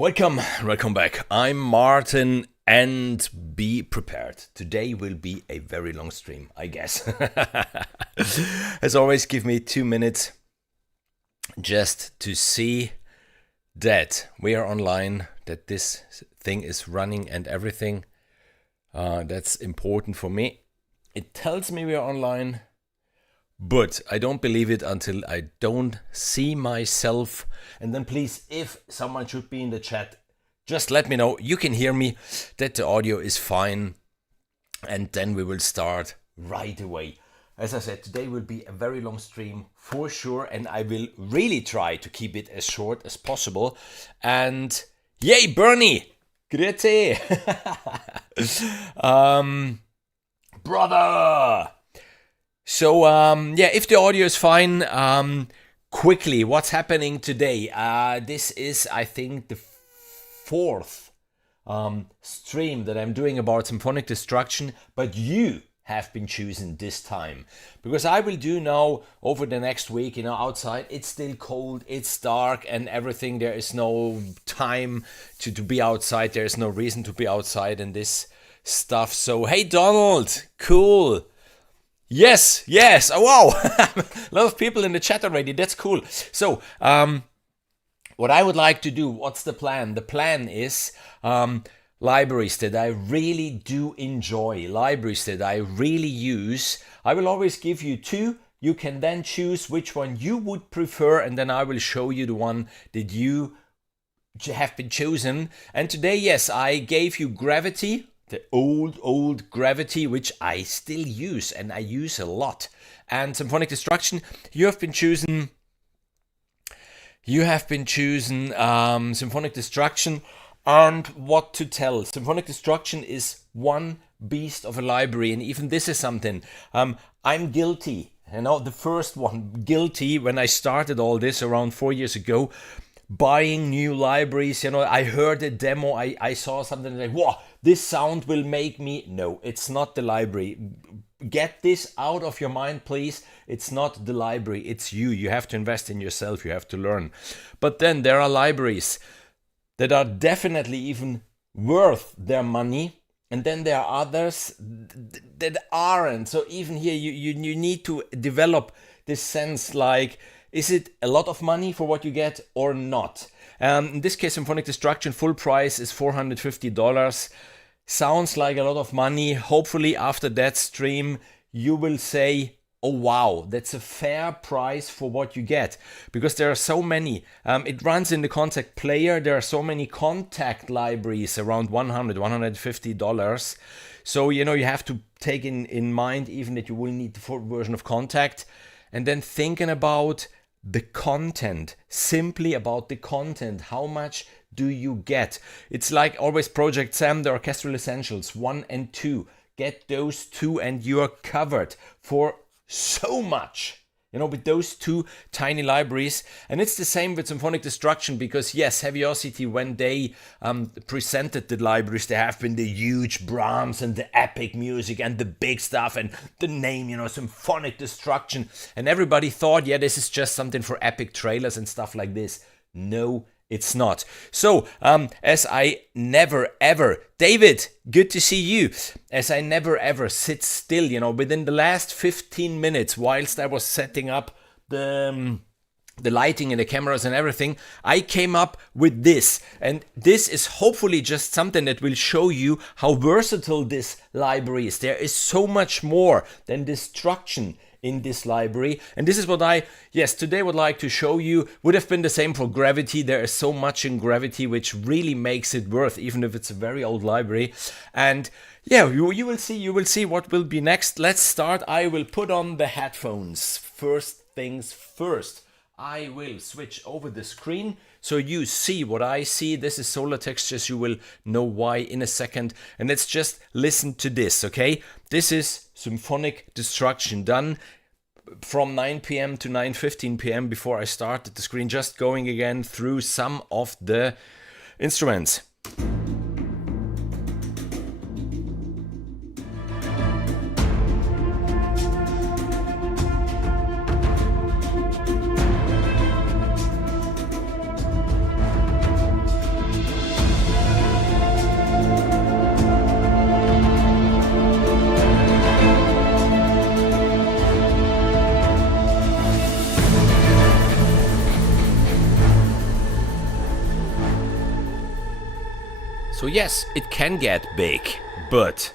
Welcome back. I'm Martin, and be prepared. Today will be a very long stream, I guess. As always, give me 2 minutes just to see that we are online, that this thing is running and everything. That's important for me. It tells me we are online, but I don't believe it until I don't see myself. And then please, if someone should be in the chat, just let me know you can hear me, that the audio is fine, and then we will start right away. As I said, today will be a very long stream for sure, and I will really try to keep it as short as possible. And yay, Bernie! Grüezi! Brother! So, if the audio is fine, quickly, what's happening today? This is, I think, the fourth stream that I'm doing about Symphonic Destruction, but you have been chosen this time. Because I will do now, over the next week, outside, it's still cold, it's dark and everything. There is no time to be outside. There is no reason to be outside and this stuff. So, hey, Donald, cool. Yes, oh wow, a lot of people in the chat already, that's cool. So, what I would like to do, what's the plan? The plan is libraries that I really do enjoy, libraries that I really use. I will always give you two. You can then choose which one you would prefer, and then I will show you the one that you have been chosen. And today, yes, I gave you Gravity. The old Gravity, which I still use and I use a lot. And Symphonic Destruction, you have been chosen Symphonic Destruction. And what to tell? Symphonic Destruction is one beast of a library, and even this is something. I'm guilty, the first one, guilty when I started all this around 4 years ago. Buying new libraries, I heard a demo, I saw something like, whoa, this sound will make me... No, it's not the library. Get this out of your mind, please. It's not the library, it's you. You have to invest in yourself, you have to learn. But then there are libraries that are definitely even worth their money. And then there are others that aren't. So even here, you need to develop this sense like, is it a lot of money for what you get or not? In this case, Symphonic Destruction full price is $450. Sounds like a lot of money. Hopefully after that stream, you will say, oh wow, that's a fair price for what you get. Because there are so many. It runs in the Contact player. There are so many Contact libraries around $100, $150. So, you have to take in mind even that you will need the full version of Contact. And then thinking about the content, simply about the content. How much do you get? It's like always Project Sam, the Orchestral Essentials 1 and 2. Get those two and you are covered for so much. With those two tiny libraries. And it's the same with Symphonic Destruction, because yes, Heavyocity, when they presented the libraries, there have been the huge Braams and the epic music and the big stuff and the name, Symphonic Destruction. And everybody thought, yeah, this is just something for epic trailers and stuff like this. No, it's not. So, as I never ever, David, good to see you. As I never ever sit still, within the last 15 minutes, whilst I was setting up the lighting and the cameras and everything, I came up with this. And this is hopefully just something that will show you how versatile this library is. There is so much more than destruction in this library, and this is what I today would like to show you. Would have been the same for Gravity. There is so much in Gravity which really makes it worth, even if it's a very old library. And yeah, you will see what will be next. Let's start. I will put on the headphones. First things first, I will switch over the screen so you see what I see. This is Solar Textures. You will know why in a second. And let's just listen to this, okay? This is Symphonic Destruction, done from 9 p.m. to 9:15 p.m. before I started the screen, just going again through some of the instruments. So yes, it can get big, but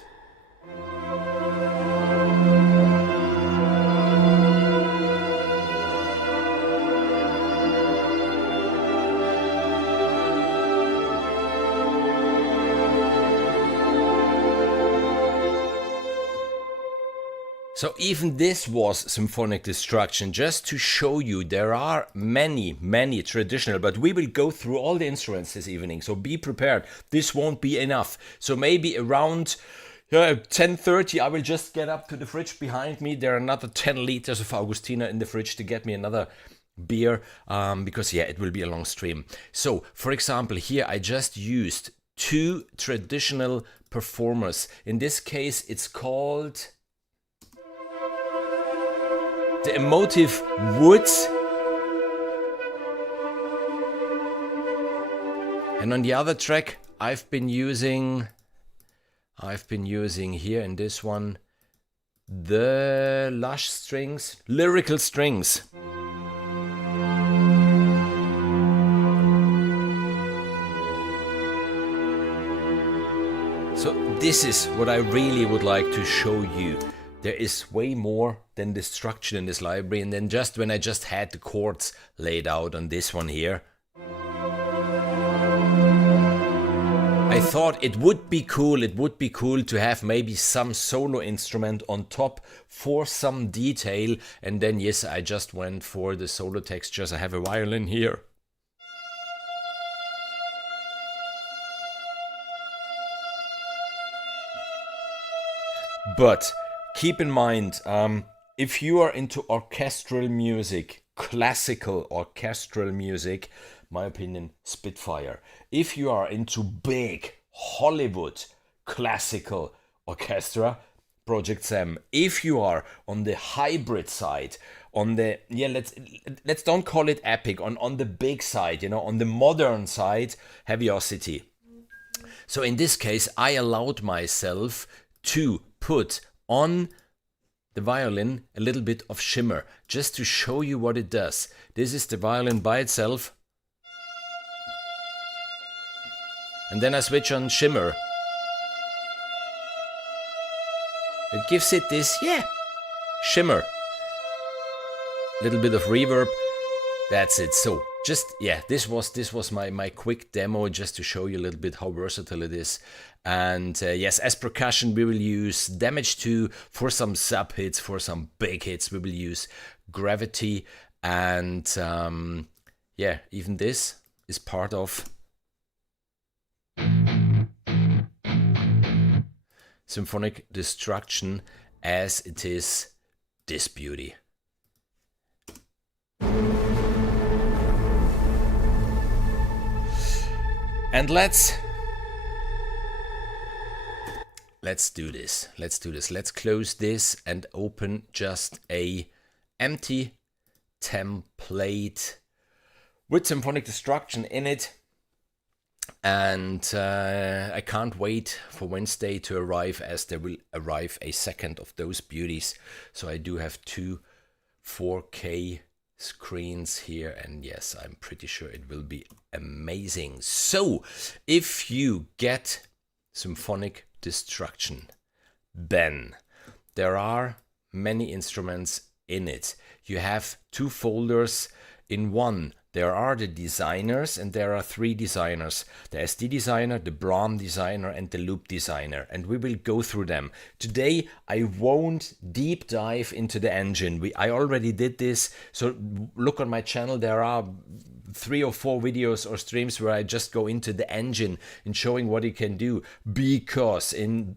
so even this was Symphonic Destruction, just to show you there are many traditional, but we will go through all the instruments this evening, so be prepared. This won't be enough. So maybe around 10:30 I will just get up to the fridge behind me. There are another 10 liters of Augustiner in the fridge to get me another beer, because yeah, it will be a long stream. So for example, here I just used 2 traditional performers. In this case it's called the Emotive Woods, and on the other track I've been using here in this one the lush strings, lyrical strings. So this is what I really would like to show you. There is way more than destruction in this library, and then just when I just had the chords laid out on this one here, I thought it would be cool to have maybe some solo instrument on top for some detail, and then yes, I just went for the solo textures. I have a violin here. But keep in mind, if you are into orchestral music, classical orchestral music, my opinion, Spitfire. If you are into big Hollywood classical orchestra, Project Sam. If you are on the hybrid side, on the, yeah, let's don't call it epic, on the big side, you know, on the modern side, Heavyocity. So in this case, I allowed myself to put on the violin a little bit of shimmer, just to show you what it does. This is the violin by itself. And then I switch on shimmer. It gives it this, yeah, shimmer. Little bit of reverb. That's it. So just, yeah, this was my quick demo, just to show you a little bit how versatile it is. And yes, as percussion, we will use Damage 2 for some sub hits, for some big hits. We will use Gravity, and yeah, even this is part of Symphonic Destruction, as it is this beauty. And let's do this. Let's do this. Let's close this and open just a empty template with Symphonic Destruction in it. And I can't wait for Wednesday to arrive, as there will arrive a second of those beauties. So I do have 2 4K screens here, and yes, I'm pretty sure it will be amazing. So if you get Symphonic Destruction, then there are many instruments in it. You have 2 folders in one. There are the designers, and there are 3 designers: the SD designer, the Braam designer, and the loop designer. And we will go through them. Today I won't deep dive into the engine. I already did this, so look on my channel. There are 3 or 4 videos or streams where I just go into the engine and showing what it can do, because in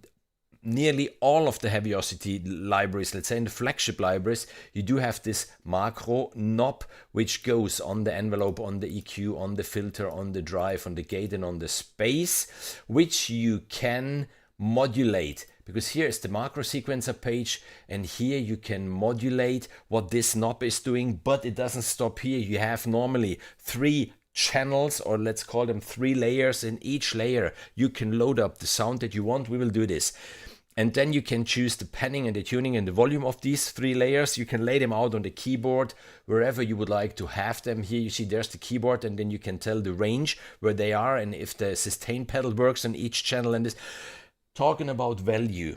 nearly all of the Heavyocity libraries, let's say in the flagship libraries, you do have this macro knob which goes on the envelope, on the EQ, on the filter, on the drive, on the gate, and on the space, which you can modulate. Because here is the macro sequencer page, and here you can modulate what this knob is doing, but it doesn't stop here. You have normally 3 channels, or let's call them 3 layers. In each layer you can load up the sound that you want. We will do this. And then you can choose the panning and the tuning and the volume of these 3 layers. You can lay them out on the keyboard wherever you would like to have them. Here you see there's the keyboard, and then you can tell the range where they are and if the sustain pedal works on each channel. And this, talking about value,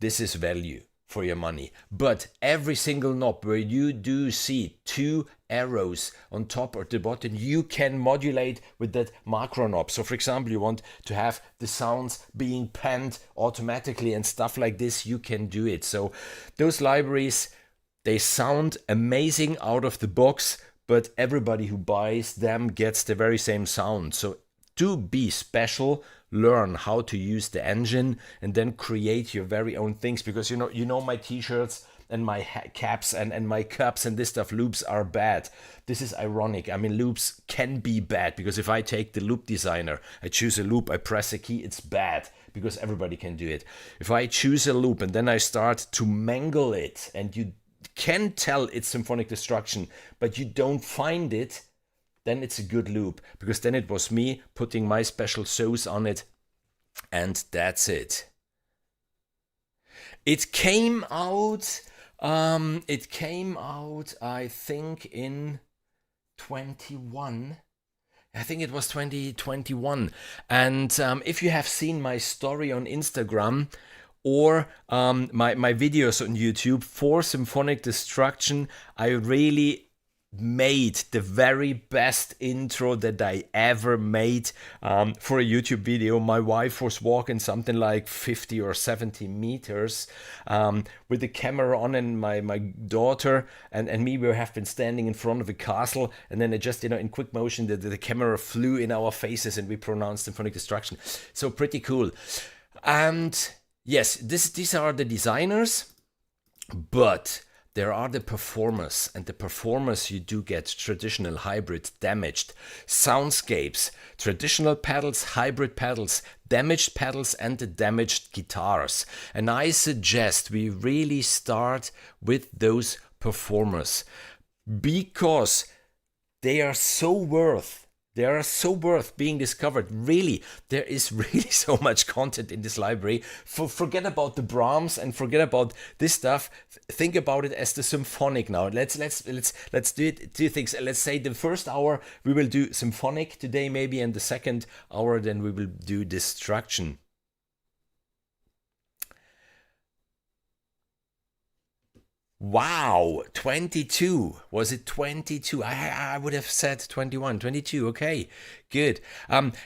this is value for your money. But every single knob where you do see 2 arrows on top or the bottom, you can modulate with that macro knob. So for example, you want to have the sounds being panned automatically and stuff like this, you can do it. So those libraries, they sound amazing out of the box, but everybody who buys them gets the very same sound. So to be special, learn how to use the engine and then create your very own things, because you know my t-shirts and my caps and my cups and this stuff, loops are bad. This is ironic. I mean, loops can be bad, because if I take the loop designer, I choose a loop, I press a key, it's bad because everybody can do it. If I choose a loop and then I start to mangle it, and you can tell it's symphonic destruction, but you don't find it, then it's a good loop, because then it was me putting my special sauce on it, and that's it. It came out, I think in 21. I think it was 2021. And if you have seen my story on Instagram or my videos on YouTube for Symphonic Destruction, I really made the very best intro that I ever made for a YouTube video. My wife was walking something like 50 or 70 meters with the camera on, and my daughter and me, we have been standing in front of a castle, and then it just, in quick motion, the camera flew in our faces and we pronounced Symphonic Destruction. So pretty cool. And yes, these are the designers, but there are the performers, and the performers you do get traditional, hybrid, damaged, soundscapes, traditional pedals, hybrid pedals, damaged pedals, and the damaged guitars. And I suggest we really start with those performers, because they are so worth being discovered. Really, there is really so much content in this library. Forget about the Braams and forget about this stuff. Think about it as the symphonic now. Let's do it. 2 things. Let's say the first hour we will do symphonic today, maybe, and the second hour then we will do destruction. Wow, 22. Was it 22? I would have said 21, 22. Okay, good.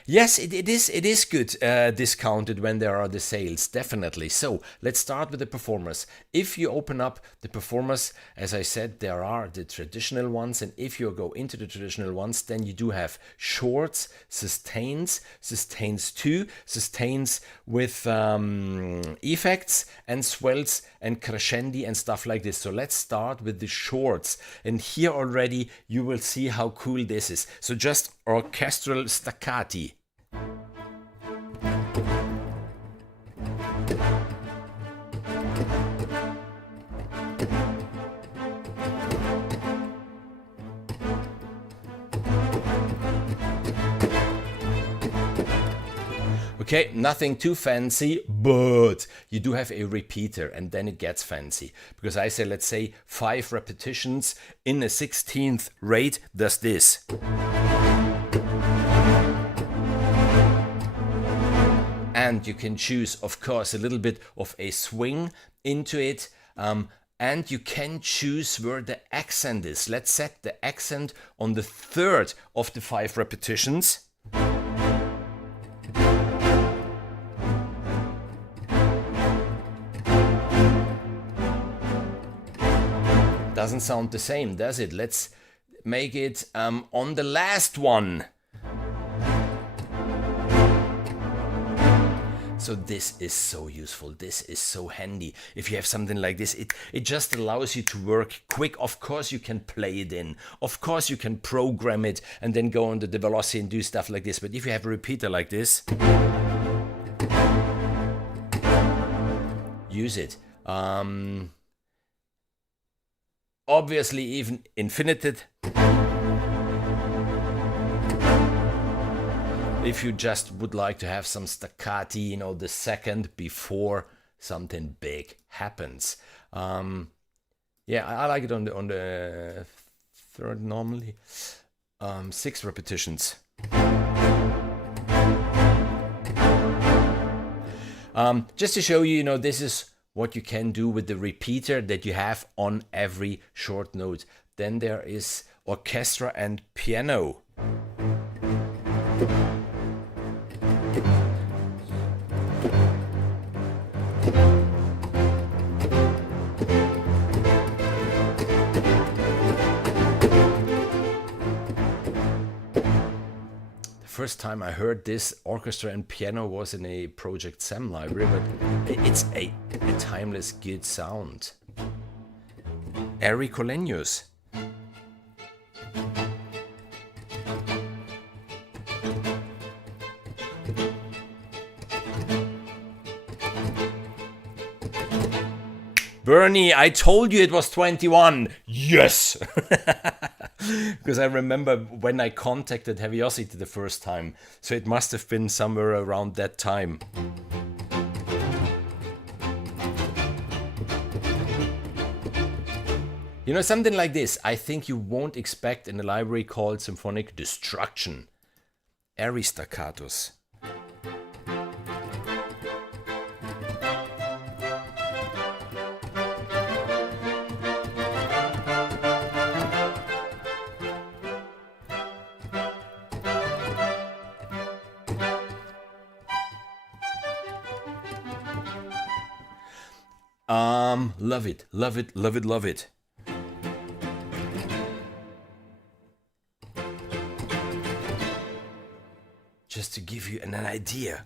Yes, it is good discounted when there are the sales, definitely. So let's start with the performers. If you open up the performers, as I said, there are the traditional ones, and if you go into the traditional ones, then you do have shorts, sustains 2, sustains with effects, and swells and crescendi and stuff like this. So let's start with the shorts, and here already you will see how cool this is. So just orchestral staccati. Okay, nothing too fancy, but you do have a repeater, and then it gets fancy. Because I say, let's say 5 repetitions in a 16th rate does this. And you can choose, of course, a little bit of a swing into it. And you can choose where the accent is. Let's set the accent on the 3rd of the 5 repetitions. Doesn't sound the same, does it? Let's make it on the last one. So this is so useful. This is so handy. If you have something like this, it just allows you to work quick. Of course, you can play it in. Of course, you can program it and then go on the velocity and do stuff like this. But if you have a repeater like this, use it. Obviously, even infinited. If you just would like to have some staccati, the second before something big happens. Yeah, I like it on the third normally. 6 repetitions. Just to show you, you know, this is what you can do with the repeater that you have on every short note. Then there is orchestra and piano. First time I heard this orchestra and piano was in a Project Sam library, but it's a timeless good sound. Ari Colenius. Bernie, I told you it was 21. Yes! Because I remember when I contacted Heavyocity the first time. So it must have been somewhere around that time. You know, something like this, I think you won't expect in a library called Symphonic Destruction. Airy staccatos. Love it, love it, love it, love it. Just to give you an idea.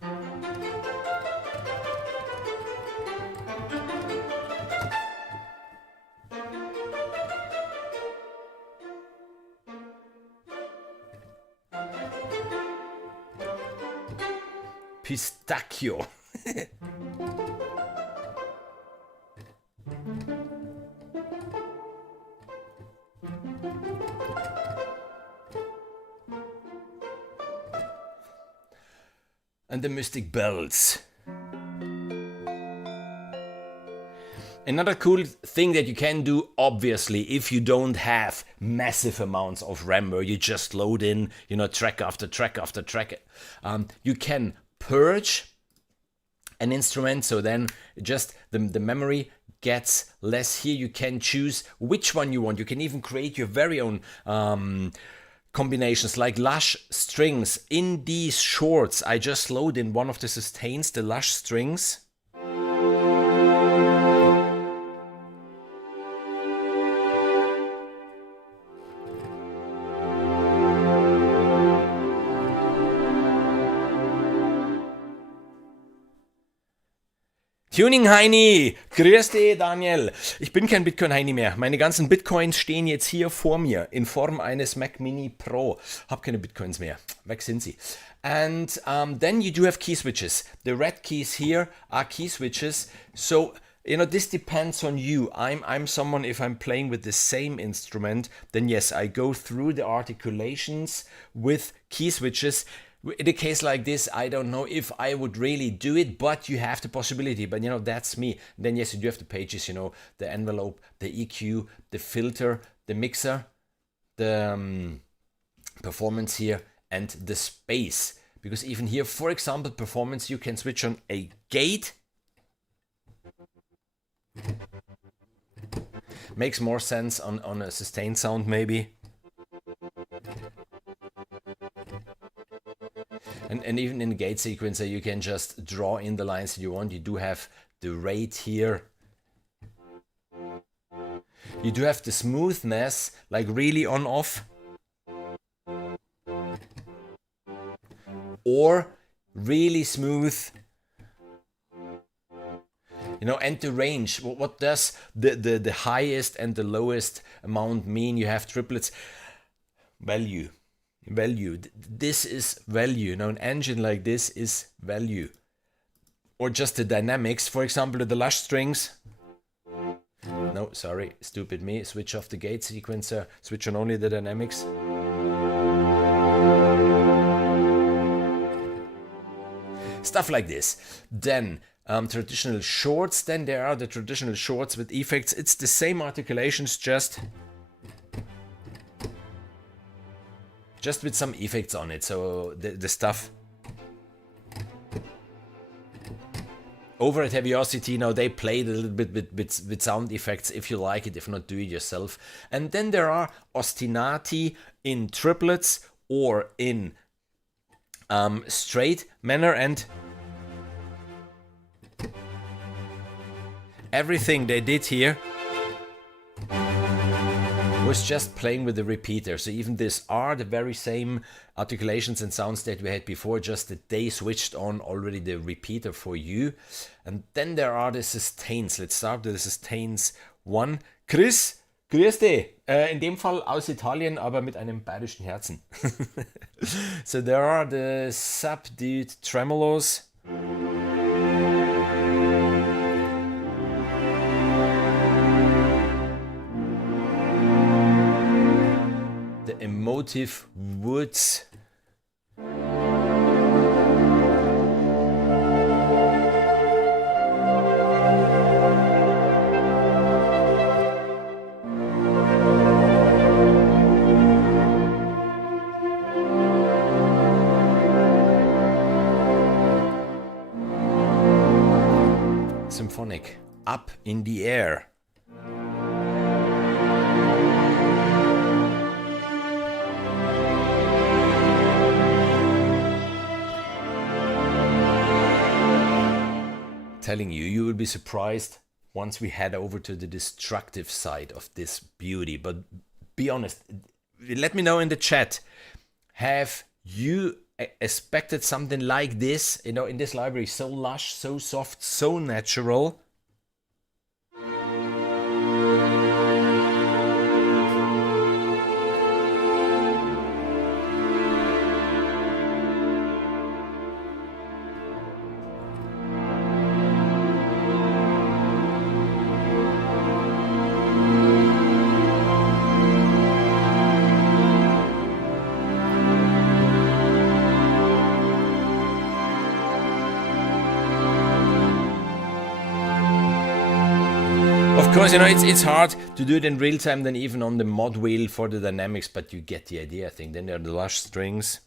Pistachio. And the mystic bells. Another cool thing that you can do, obviously, if you don't have massive amounts of RAM where you just load in, you know, track after track after track, you can purge an instrument, so then just the memory gets less. Here you can choose which one you want. You can even create your very own combinations like lush strings. In these shorts, I just load in one of the sustains, the lush strings. Tuning Heini, grüß dich Daniel. Ich bin kein Bitcoin Heini mehr. Meine ganzen Bitcoins stehen jetzt hier vor mir in Form eines Mac Mini Pro. Hab keine Bitcoins mehr. Weg sind sie. And then you do have key switches. The red keys here are key switches. So, you know, this depends on you. I'm someone, if I'm playing with the same instrument, then yes, I go through the articulations with key switches. In a case like this, I don't know if I would really do it, but you have the possibility. But, you know, that's me. Then, yes, you do have the pages, you know, the envelope, the EQ, the filter, the mixer, the performance here, and the space. Because even here, for example, performance, you can switch on a gate. Makes more sense on a sustained sound, maybe. And even in the gate sequencer, you can just draw in the lines that you want. You do have the rate here. You do have the smoothness, like really on off. Or really smooth. You know, and the range. What does the highest and the lowest amount mean? You have triplets. Value. Value. This is value. Now, an engine like this is value. Or just the dynamics. For example, the lush strings. No, sorry, stupid me. Switch off the gate sequencer. Switch on only the dynamics. Stuff like this. Then, traditional shorts. Then there are the traditional shorts with effects. It's the same articulations, just with some effects on it. So the stuff over at Heavyocity now, they played a little bit with sound effects, if you like it, if not, do it yourself. And then there are ostinati in triplets or in straight manner, and everything they did here was just playing with the repeater. So even these are the very same articulations and sounds that we had before, just that they switched on already the repeater for you. And then there are the sustains. Let's start with the sustains 1. Chris, grüß dich. In dem Fall aus Italien, aber mit einem bayerischen Herzen. So there are the subdued tremolos. Emotive woods. Symphonic, up in the air. Telling you, you will be surprised once we head over to the destructive side of this beauty. But be honest, let me know in the chat, have you expected something like this, you know, in this library? So lush, so soft, so natural. Of course, you know, it's hard to do it in real time than even on the mod wheel for the dynamics, but you get the idea, I think. Then there are the lush strings.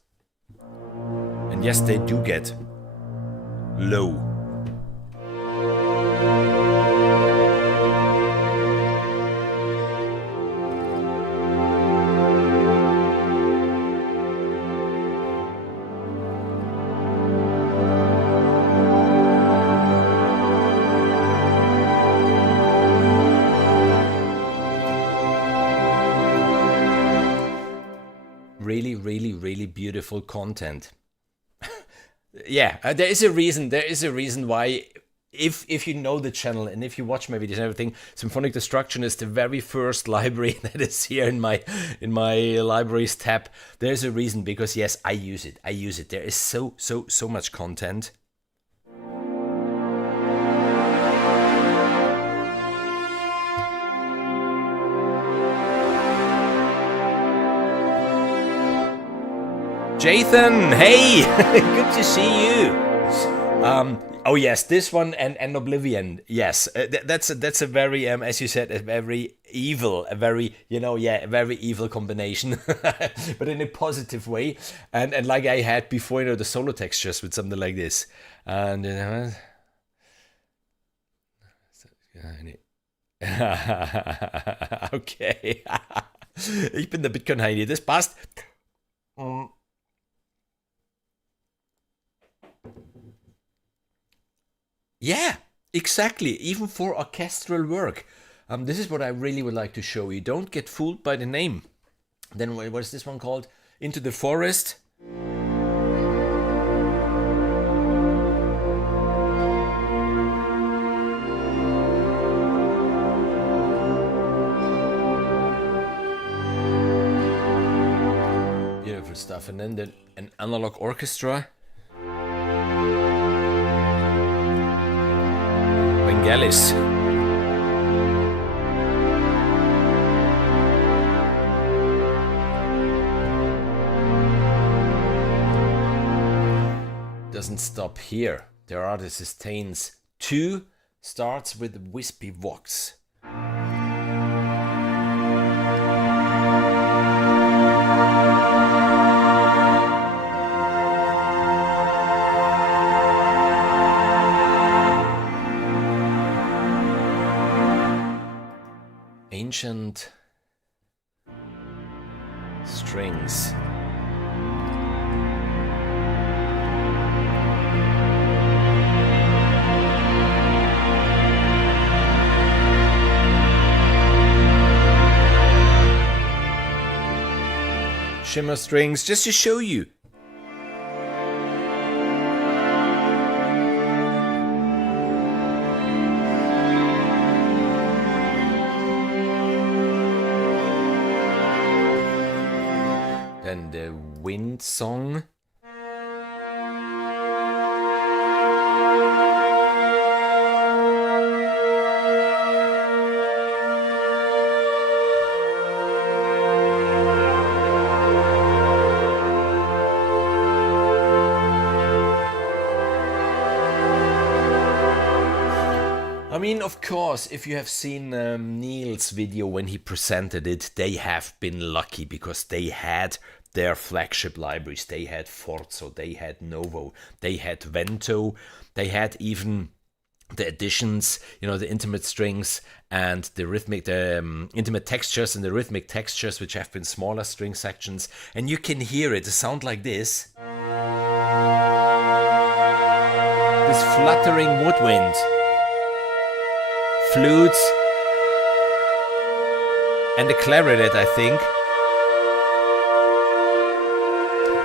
And yes, they do get low. Really beautiful content. Yeah, there is a reason why, if you know the channel and if you watch my videos and everything, Symphonic Destruction is the very first library that is here in my libraries tab. There's a reason, because yes, I use it. There is so much content. Jathan, hey, good to see you. Oh yes, this one and Oblivion. Yes, that's a very as you said, a very evil, a very very evil combination, but in a positive way. And like I had before, the solo textures with something like this. And okay, ich bin der Bitcoin-Heini. Das passt. Yeah, exactly. Even for orchestral work. This is what I really would like to show you. Don't get fooled by the name. Then what is this one called? Into the Forest. Beautiful stuff. And then an analog orchestra. Bengalis. Doesn't stop here. There are the sustains 2 starts with wispy vox. Ancient strings. Shimmer strings, just to show you. Then the wind song. I mean, of course, if you have seen Neil's video when he presented it, they have been lucky because they had their flagship libraries. They had Forzo, they had Novo, they had Vento, they had even the additions, you know, the intimate strings and the rhythmic, intimate textures and the rhythmic textures, which have been smaller string sections. And you can hear it, a sound like this. This fluttering woodwind. Flutes and the clarinet, I think.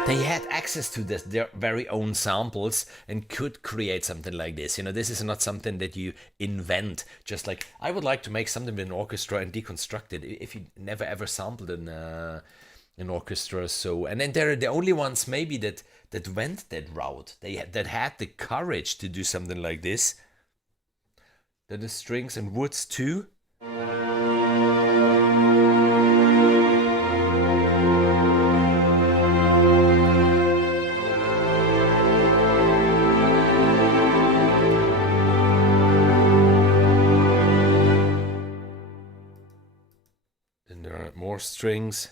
They had access to their very own samples and could create something like this. You know, this is not something that you invent. Just like, I would like to make something with an orchestra and deconstruct it. If you never ever sampled an orchestra, so, and then they're the only ones maybe that went that route. That had the courage to do something like this. Then the strings and woods too. Then there are more strings.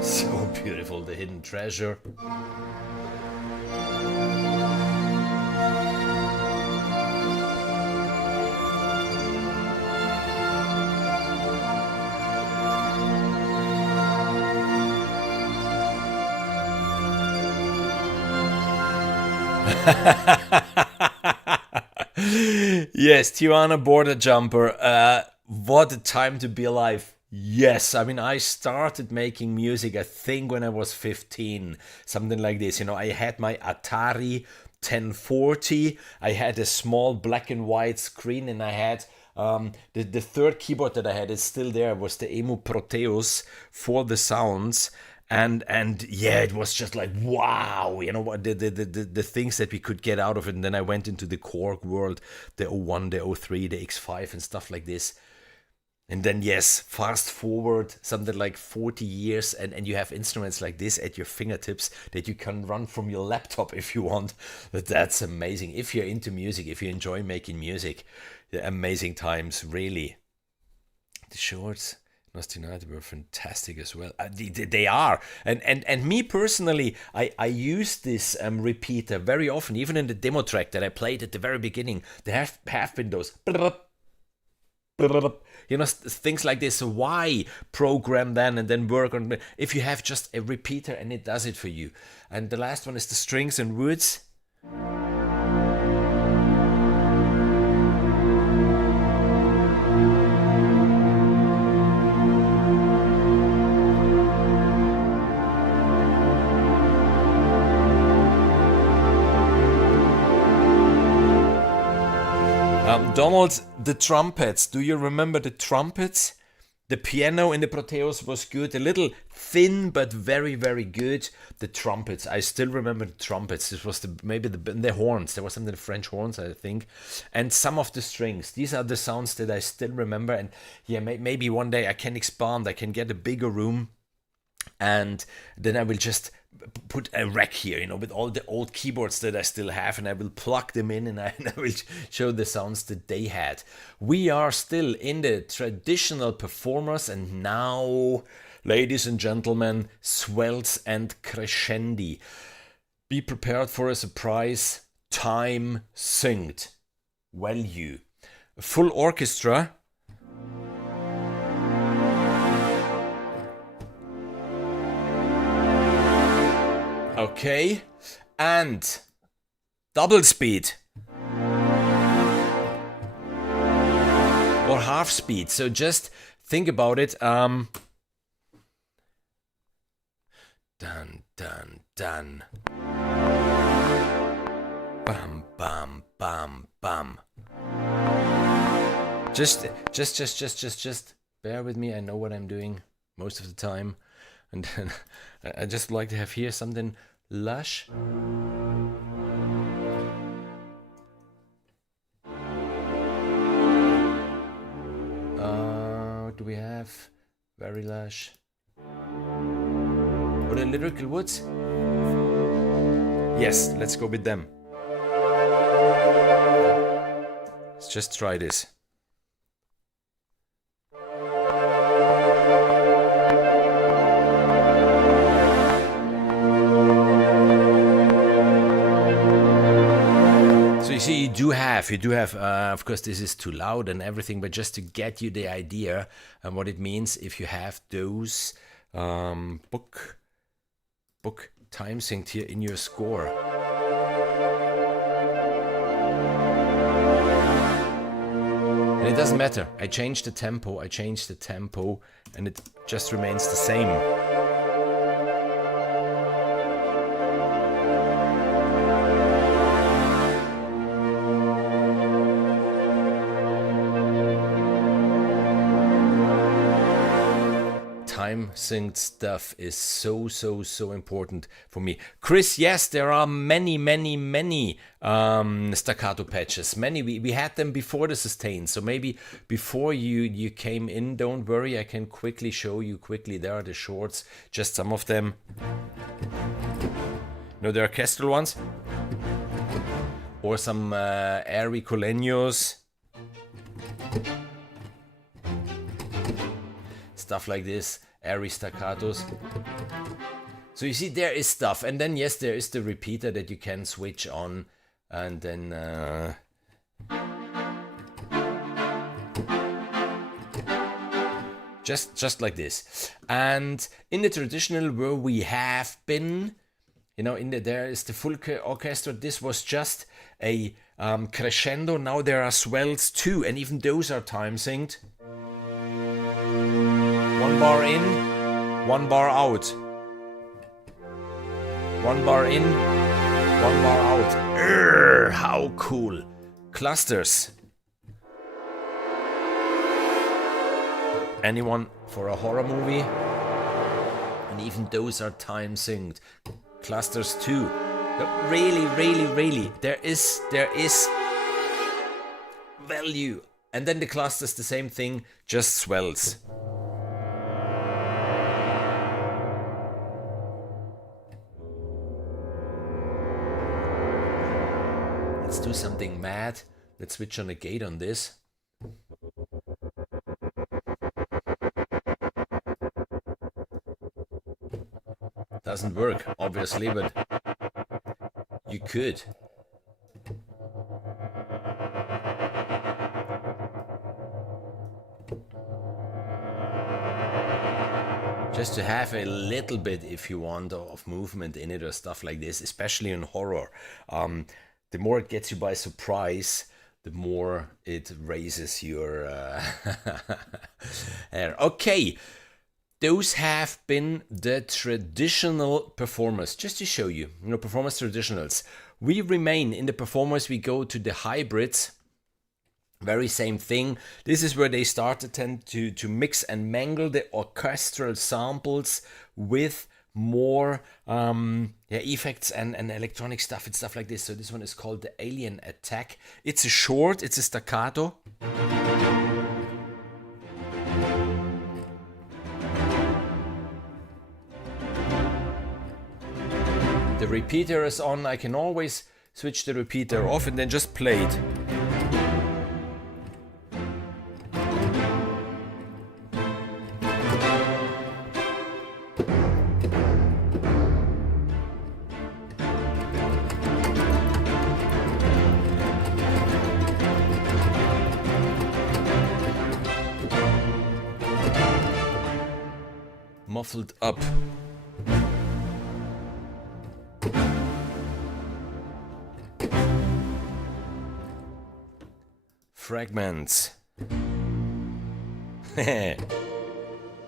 So beautiful, the hidden treasure. Yes, Tijuana Border Jumper. What a time to be alive. Yes, I mean, I started making music, I think, when I was 15, something like this. You know, I had my Atari 1040, I had a small black and white screen, and I had the third keyboard that I had is still there, was the Emu Proteus for the sounds. And yeah, it was just like, wow, you know what, the things that we could get out of it. And then I went into the Korg world, the 01, the 03, the X5 and stuff like this. And then, yes, fast forward something like 40 years and you have instruments like this at your fingertips that you can run from your laptop if you want. But that's amazing. If you're into music, if you enjoy making music, amazing times, really. The shorts, Nostinati, were fantastic as well. They are. And me personally, I use this repeater very often, even in the demo track that I played at the very beginning. There have been those... You know, things like this. So why program then and then work on if you have just a repeater and it does it for you? And the last one is the strings and woods. Donald, the trumpets. Do you remember the trumpets? The piano in the Portatos was good, a little thin but very, very good. The trumpets, I still remember the trumpets. This was maybe the horns. There was some of the French horns, I think, and some of the strings. These are the sounds that I still remember. And yeah, maybe one day I can expand. I can get a bigger room, and then I will just put a rack here, you know, with all the old keyboards that I still have, and I will plug them in, and I will show the sounds that they had. We are still in the traditional performers, and now, ladies and gentlemen, swells and crescendi. Be prepared for a surprise. Time synced value. A full orchestra. Okay, and double speed or half speed. So just think about it. Dun, dun, dun. Bam, bam, bam, bam. Just bear with me. I know what I'm doing most of the time. And then I just like to have here something lush. What do we have? Very lush. What are lyrical woods? Yes, let's go with them. Let's just try this. See, you do have, of course this is too loud and everything, but just to get you the idea and what it means if you have those book time synced here in your score. And it doesn't matter, I changed the tempo, and it just remains the same. Synced stuff is so important for me. Chris, yes, there are many staccato patches. Many, we had them before the sustain, so maybe before you came in, don't worry, I can quickly show you quickly. There are the shorts, just some of them. No, the orchestral ones, or some airy coleños, stuff like this. Airy staccatos. So you see there is stuff, and then yes, there is the repeater that you can switch on, and then just like this. And in the traditional, where we have been, you know, there is the full orchestra. This was just a crescendo. Now there are swells too, and even those are time synced. 1 bar in, 1 bar out. 1 bar in, 1 bar out. How cool. Clusters. Anyone for a horror movie? And even those are time synced. Clusters too. But really, there is value. And then the clusters, the same thing, just swells. Let's do something mad. Let's switch on a gate on this. Doesn't work, obviously, but you could. Just to have a little bit, if you want, of movement in it or stuff like this, especially in horror. The more it gets you by surprise, the more it raises your hair. Okay, those have been the traditional performers. Just to show you, performance traditionals. We remain in the performers. We go to the hybrids. Very same thing. This is where they started to mix and mangle the orchestral samples with more effects and electronic stuff and stuff like this. So this one is called the Alien Attack. It's a short, it's a staccato. The repeater is on. I can always switch the repeater off and then just play it. Muffled up. Fragments.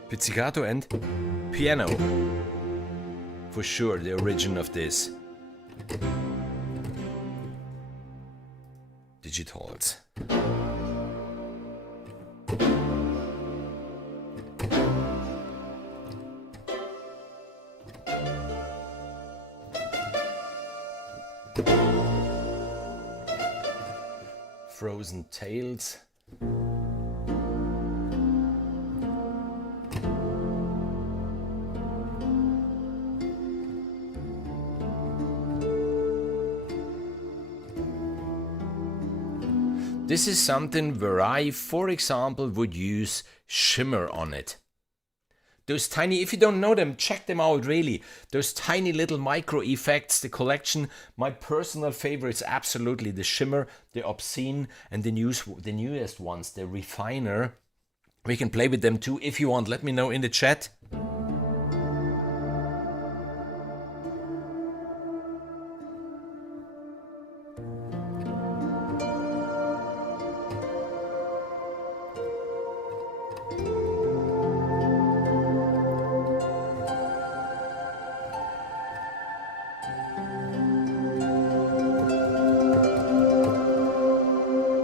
Pizzicato and piano. For sure, the origin of this. Digitals. Frozen tails. This is something where I, for example, would use shimmer on it. Those tiny, if you don't know them, check them out really. Those tiny little micro effects, the collection. My personal favorites, absolutely the shimmer, the obscene, and the newest ones, the refiner. We can play with them too if you want. Let me know in the chat.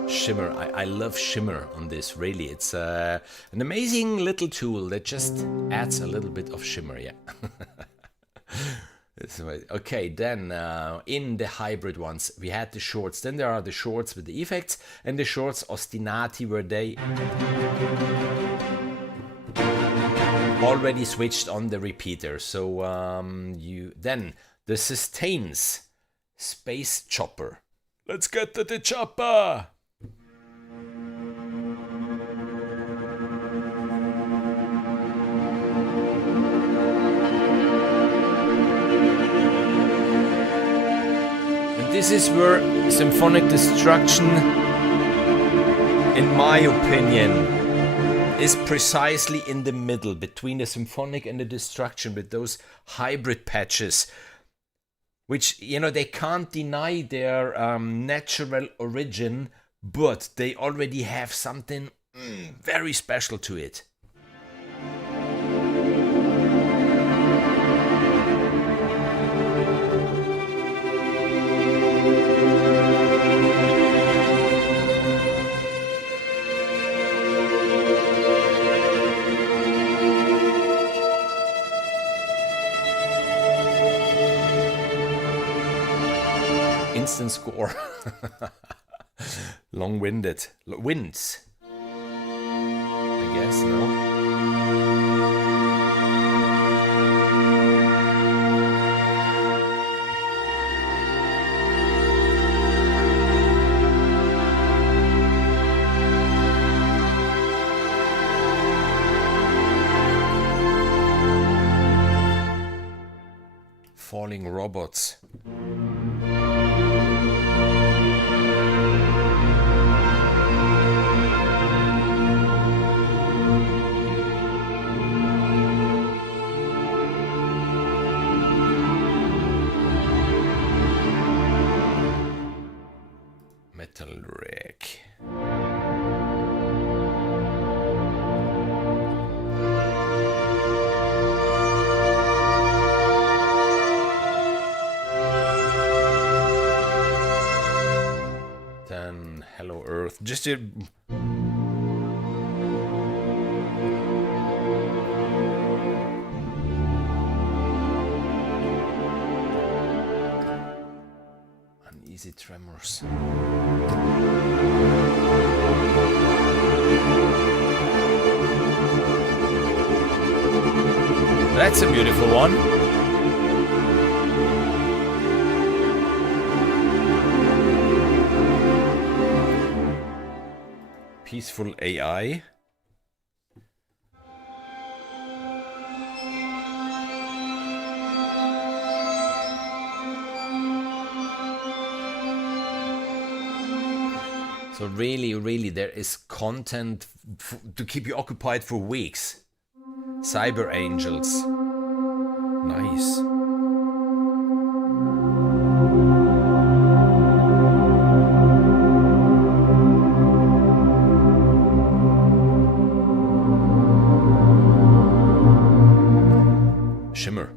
Shimmer, I love shimmer on this, really. It's an amazing little tool that just adds a little bit of shimmer, yeah. Okay, then in the hybrid ones, we had the shorts. Then there are the shorts with the effects and the shorts ostinati, where they already switched on the repeater. So then the sustains, space chopper. Let's get to the chopper. This is where Symphonic Destruction, in my opinion, is precisely in the middle between the symphonic and the destruction, with those hybrid patches, which, you know, they can't deny their natural origin, but they already have something very special to it. Instant score. Long-winded. Winds. I guess, no? Falling robots. Metal Rig. Then Hello Earth. Just a... uneasy tremors. That's a beautiful one. Peaceful AI. So really, there is content to keep you occupied for weeks. Cyber Angels. Nice. Shimmer.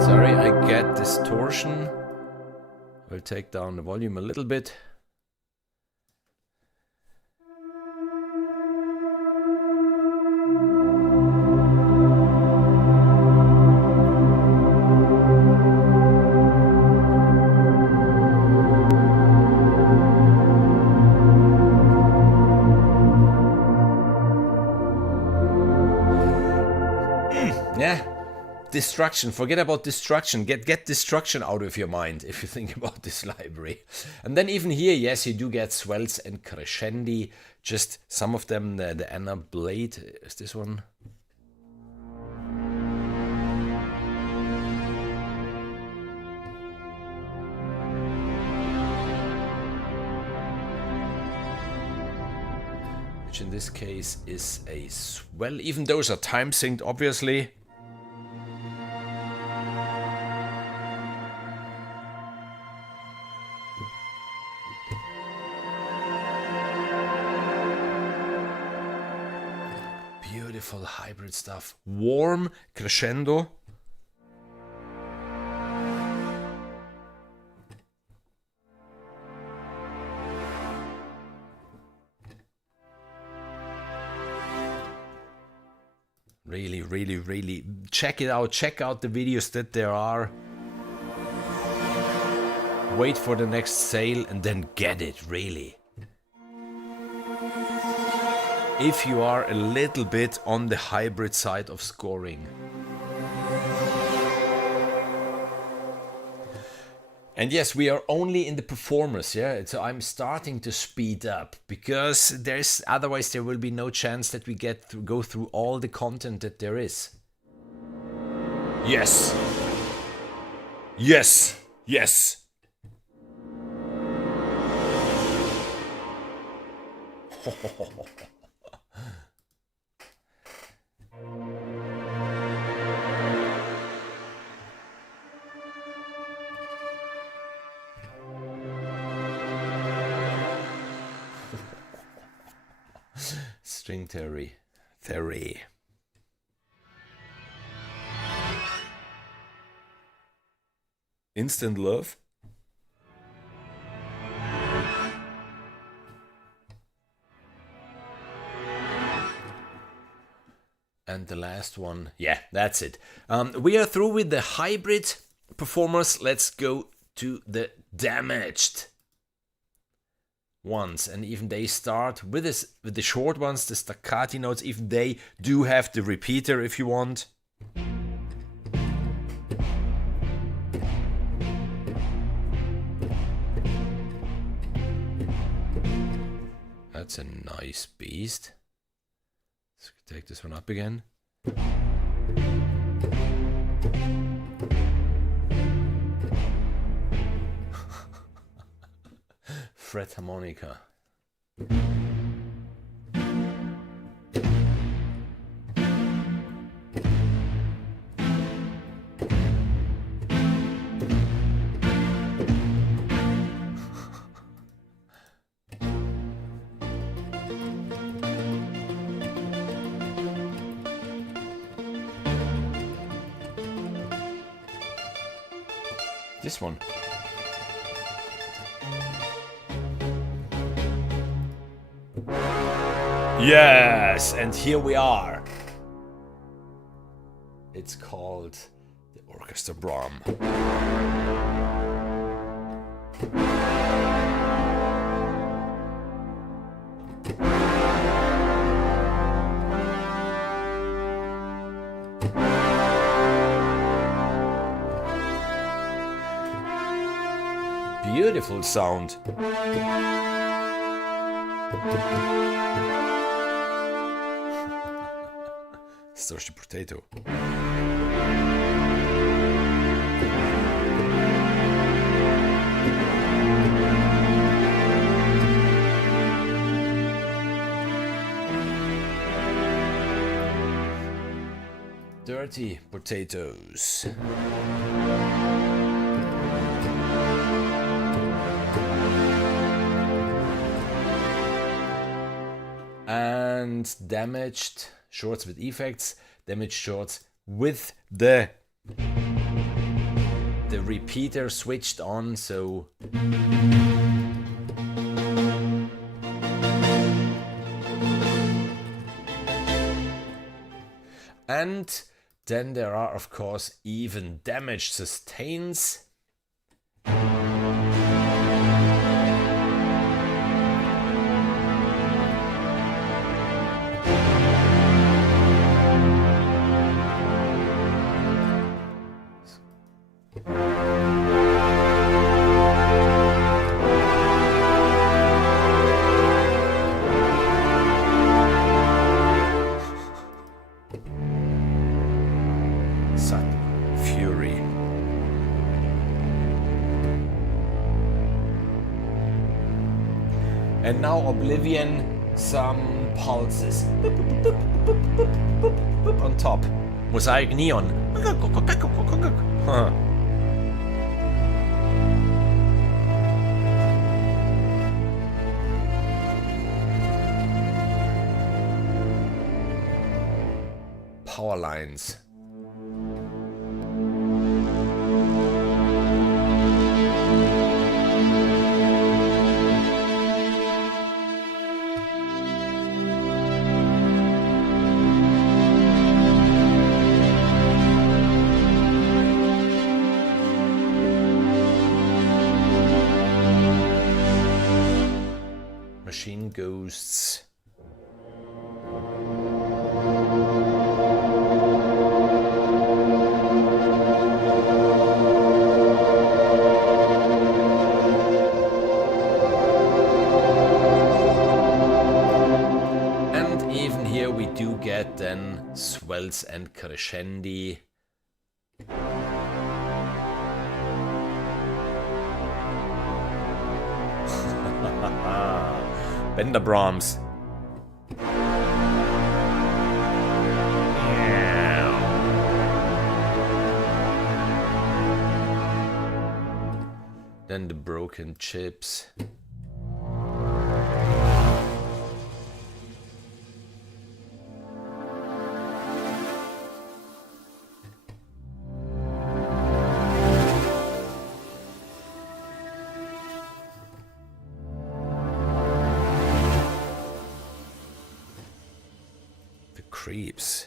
Sorry, I get distortion. I'll take down the volume a little bit. Yeah. Destruction. Forget about destruction. Get destruction out of your mind if you think about this library. And then even here, yes, you do get swells and crescendi. Just some of them, the Anna Blade. Is this one? Which in this case is a swell. Even those are time synced, obviously. Hybrid stuff. Warm crescendo. Really check it out. Check out the videos that there are. Wait for the next sale and then get it, really. If you are a little bit on the hybrid side of scoring. And yes, we are only in the performers, yeah. So I'm starting to speed up because otherwise there will be no chance that we go through all the content that there is. Yes. Yes. Yes. String theory. Instant love. And the last one, yeah, that's it. We are through with the hybrid performers. Let's go to the damaged ones, and even they start with the short ones, the staccati notes. Even they do have the repeater if you want. That's a nice beast. Let's take this one up again. Fret harmonica. This one. Yes, and here we are. It's called the Orchestra Braam. Beautiful sound. Such a potato. Dirty potatoes. And damaged shorts with effects, damaged shorts with the repeater switched on, so and then there are of course even damaged sustains. Fury. And now Oblivion, some pulses on top. Mosaic neon. Power lines. Machine ghosts. And even here we do get then swells and crescendi. Bender Braams. Then the broken chips. Creeps.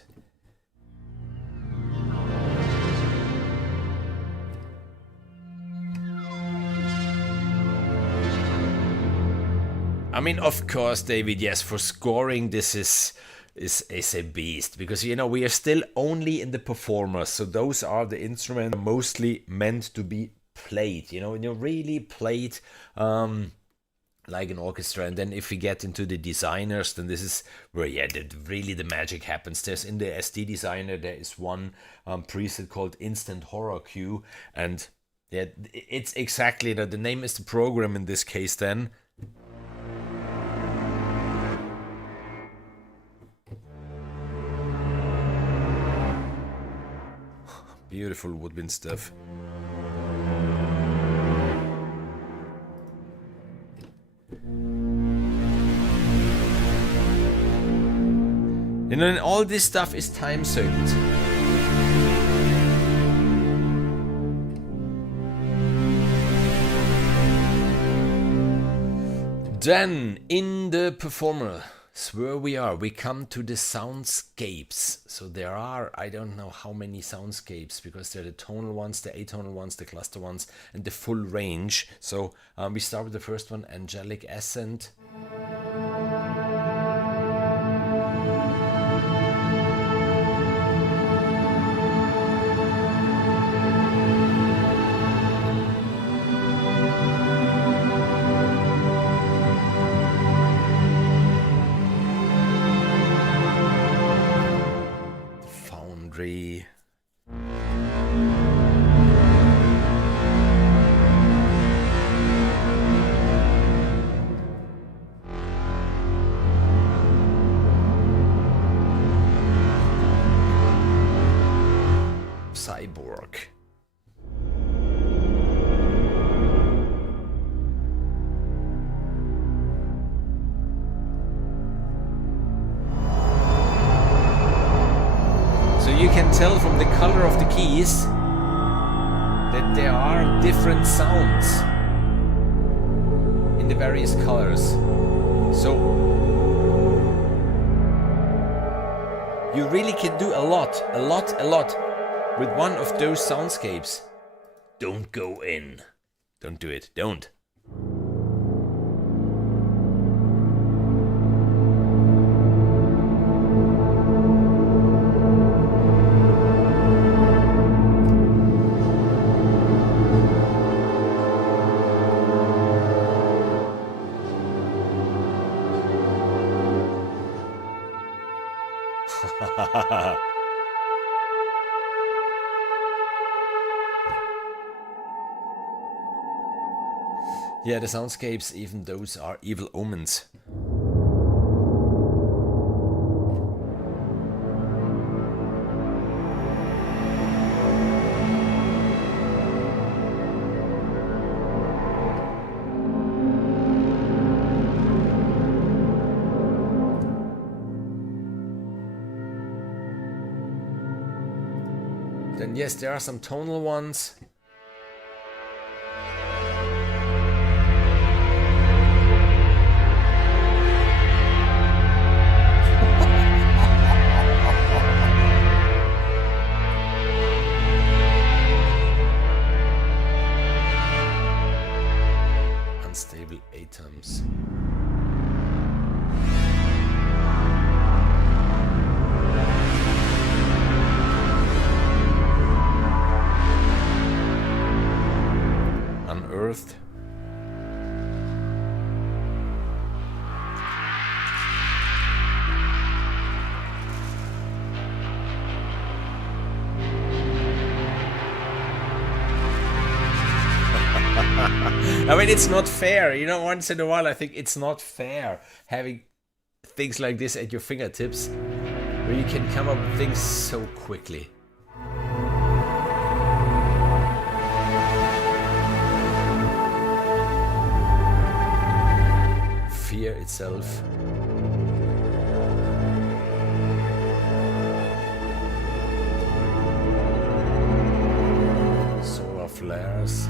I mean, of course, David, yes, for scoring this is a beast, because you know we are still only in the performers, so those are the instruments mostly meant to be played, you know, and you're really played like an orchestra. And then if we get into the designers, then this is where really the magic happens. There's in the SD designer there is one preset called Instant Horror Cue, and yeah, it's exactly that. The name is the program in this case then. Beautiful woodwind stuff. And then all this stuff is time synced. Then in the performer, where we come to the soundscapes. So there are, I don't know how many soundscapes, because there are the tonal ones, the atonal ones, the cluster ones, and the full range. So we start with the first one, Angelic Ascent. Foundry. Cyborg. So you can tell from the color of the keys that there are different sounds in the various colors. So you really can do a lot with one of those soundscapes. Don't go in. Don't do it. Don't. Yeah, the soundscapes, even those are evil omens. Then yes, there are some tonal ones. Unstable atoms. Unearthed. I mean, it's not fair. You know, once in a while I think it's not fair having things like this at your fingertips, where you can come up with things so quickly. Fear itself. Solar flares.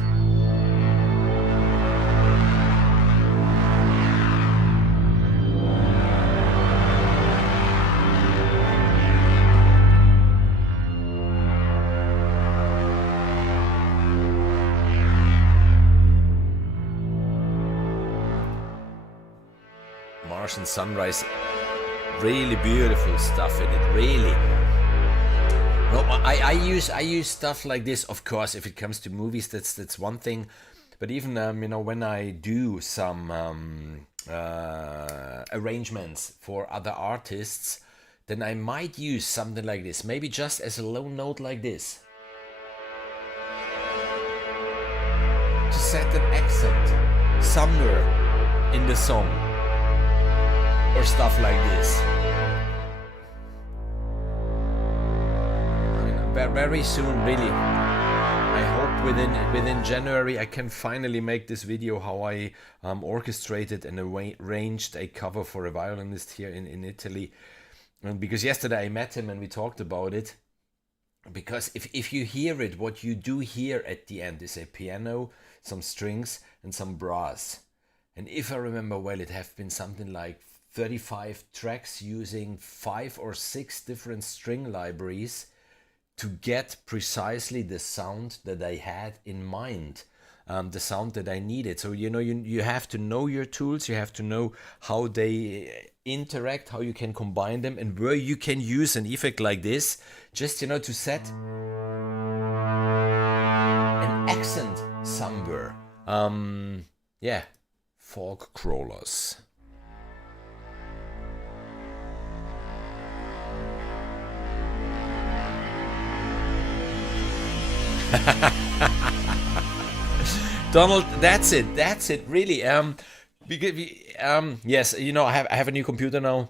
Martian sunrise, really beautiful stuff in it, really. No, I use stuff like this, of course. If it comes to movies, that's one thing, but even you know, when I do some arrangements for other artists, then I might use something like this, maybe just as a low note like this, to set an accent somewhere in the song. Or stuff like this. I mean, very soon, really. I hope within January I can finally make this video how I orchestrated and arranged a cover for a violinist here in Italy. And because yesterday I met him and we talked about it. Because if you hear it, what you do hear at the end is a piano, some strings, and some brass. And if I remember well, it have been something like 35 tracks using 5 or 6 different string libraries to get precisely the sound that I had in mind, the sound that I needed. So, you know, you have to know your tools, you have to know how they interact, how you can combine them, and where you can use an effect like this, just, you know, to set an accent somewhere. Yeah, fog crawlers. Donald, that's it, really. Yes, you know, I have a new computer now,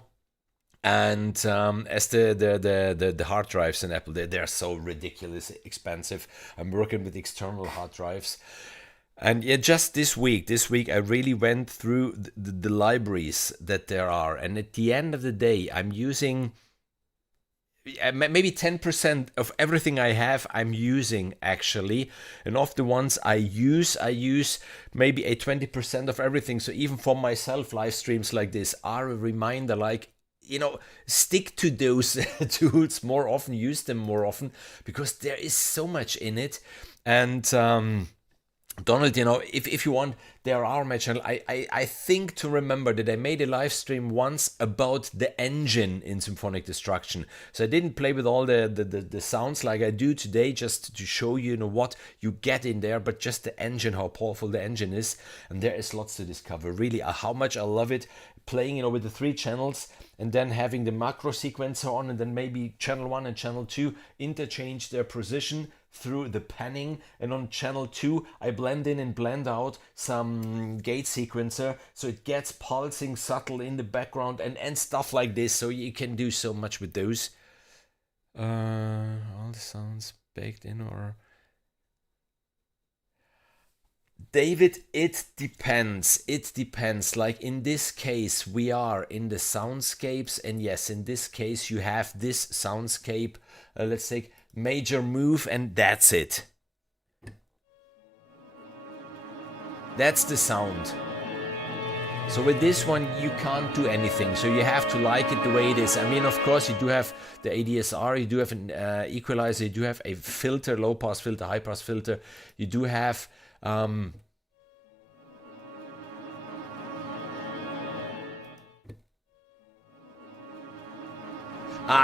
and as the hard drives in Apple, they're so ridiculously expensive. I'm working with external hard drives, and yeah, just this week I really went through the libraries that there are, and at the end of the day, I'm using maybe 10% of everything I have I'm using actually, and of the ones I use maybe a 20% of everything. So even for myself, live streams like this are a reminder, like, you know, stick to those tools more often, use them more often, because there is so much in it. And Donald, you know, if you want, there are my channel. I think to remember that I made a live stream once about the engine in Symphonic Destruction. So I didn't play with all the sounds like I do today, just to show you, you know, what you get in there, but just the engine, how powerful the engine is. And there is lots to discover, really, how much I love it, playing, you know, with the 3 channels, and then having the macro sequencer on, and then maybe channel 1 and channel 2 interchange their position through the panning, and on channel 2 I blend in and blend out some gate sequencer, so it gets pulsing subtle in the background and stuff like this. So you can do so much with those. All the sounds baked in, or David, it depends. It depends. Like in this case, we are in the soundscapes, and yes, in this case, you have this soundscape. Let's take major move, and that's it. That's the sound. So with this one, you can't do anything. So you have to like it the way it is. I mean, of course, you do have the ADSR, you do have an equalizer, you do have a filter, low pass filter, high pass filter. You do have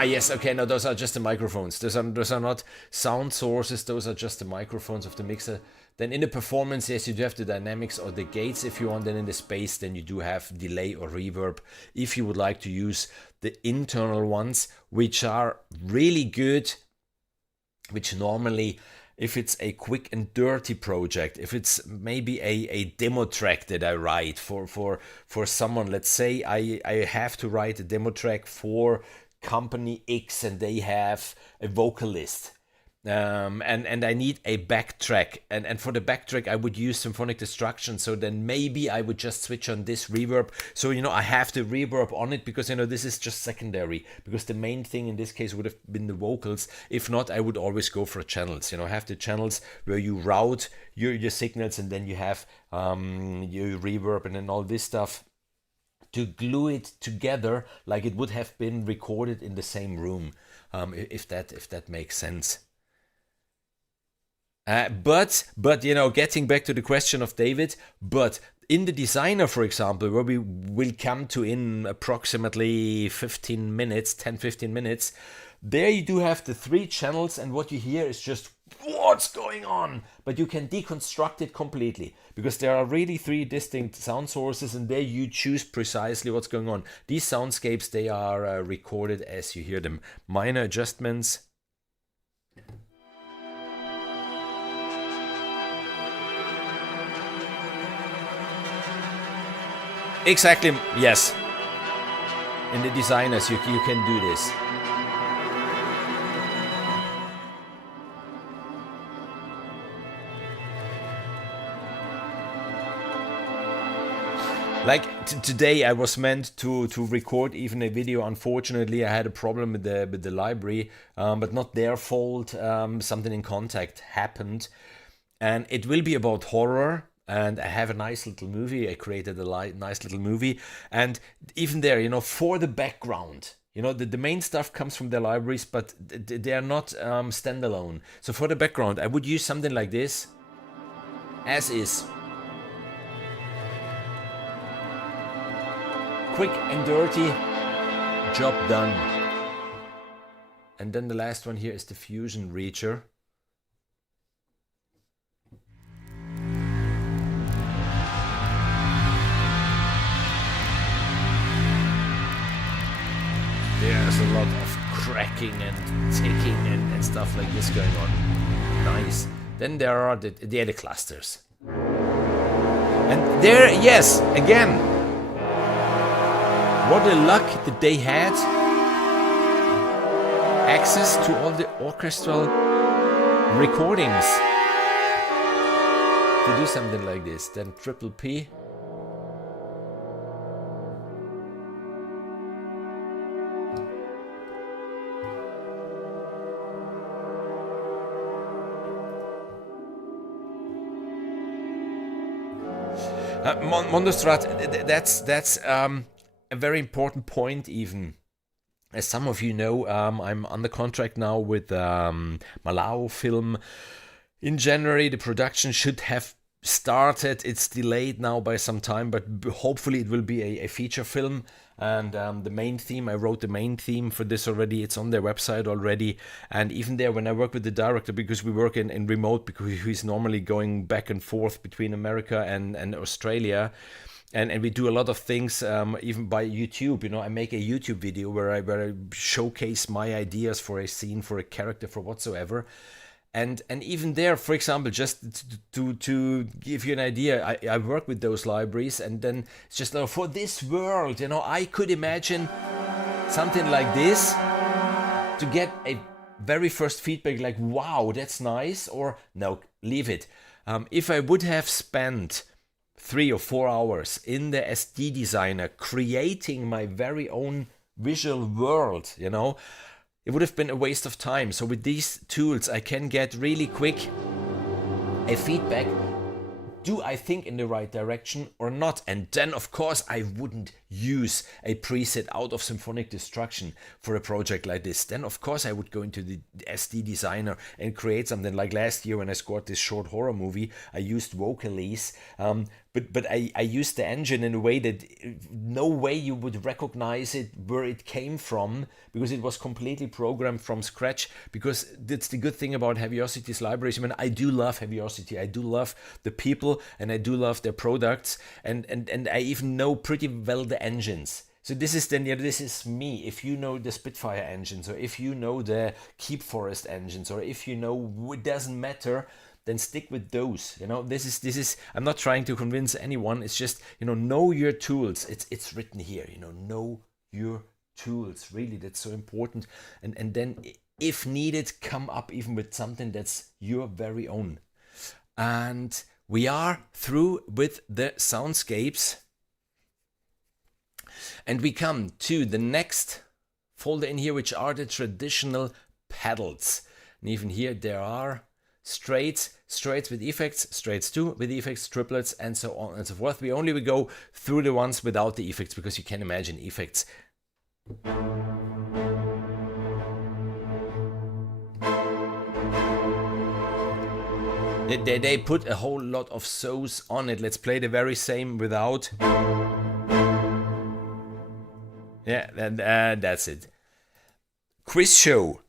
yes, okay, no, those are just the microphones. Those are not sound sources, those are just the microphones of the mixer. Then in the performance, yes, you do have the dynamics or the gates if you want. Then in the space, then you do have delay or reverb if you would like to use the internal ones, which are really good, which normally, if it's a quick and dirty project, if it's maybe a demo track that I write for someone, let's say I have to write a demo track for company X, and they have a vocalist, and I need a backtrack, and for the backtrack I would use Symphonic Destruction. So then maybe I would just switch on this reverb, so, you know, I have the reverb on it, because, you know, this is just secondary, because the main thing in this case would have been the vocals. If not, I would always go for channels. You know, have the channels where you route your signals, and then you have your reverb and then all this stuff to glue it together like it would have been recorded in the same room, if that makes sense. But you know, getting back to the question of David, but in the Designer, for example, where we will come to in approximately 15 minutes, 10-15 minutes, there you do have the 3 channels, and what you hear is just what's going on, but you can deconstruct it completely, because there are really 3 distinct sound sources, and there you choose precisely what's going on. These soundscapes, they are recorded as you hear them. Minor adjustments. Exactly, yes. In the Designers, you can do this. Like today, I was meant to record even a video. Unfortunately, I had a problem with the library, but not their fault. Something in Contact happened, and it will be about horror. and I have a nice little movie. I created a nice little movie, and even there, you know, for the background, you know, the main stuff comes from their libraries, but they are not standalone. So for the background, I would use something like this, as is. Quick and dirty, job done. And then the last one here is the fusion reacher. There's a lot of cracking and ticking and stuff like this going on. Nice. Then there are the other clusters. And there, yes, again, what a luck that they had access to all the orchestral recordings to do something like this. Then triple P. Mondostrat, that's a very important point even. As some of you know, I'm under contract now with Malau Film. In January, the production should have started. It's delayed now by some time, but hopefully it will be a feature film. And the main theme, I wrote the main theme for this already. It's on their website already. And even there, when I work with the director, because we work in remote, because he's normally going back and forth between America and Australia. And we do a lot of things, even by YouTube. You know, I make a YouTube video where I showcase my ideas for a scene, for a character, for whatsoever. And even there, for example, just to give you an idea, I work with those libraries, and then it's just like, for this world, you know, I could imagine something like this to get a very first feedback like, wow, that's nice, or no, leave it. If I would have spent 3 or 4 hours in the SD Designer creating my very own visual world, you know, it would have been a waste of time. So with these tools, I can get really quick a feedback. Do I think in the right direction or not? And then, of course, I wouldn't use a preset out of Symphonic Destruction for a project like this. Then, of course, I would go into the SD Designer and create something like last year when I scored this short horror movie. I used Vocalese, but I used the engine in a way that no way you would recognize it where it came from, because it was completely programmed from scratch. Because that's the good thing about Heavyocity's libraries. I mean, I do love Heavyocity. I do love the people, and I do love their products, and I even know pretty well the engines. So this is then, this is me. If you know the Spitfire engines, or if you know the Keep Forest engines, or if you know, it doesn't matter, then stick with those. You know, this is I'm not trying to convince anyone. It's just, you know your tools. It's written here, you know your tools. Really, that's so important. And then if needed, come up even with something that's your very own. And we are through with the soundscapes. And we come to the next folder in here, which are the traditional pedals. And even here there are straights with effects, straights 2 with effects, triplets, and so on and so forth. We only will go through the ones without the effects, because you can imagine effects. They put a whole lot of so's on it. Let's play the very same without. Yeah, and that's it. Quiz show.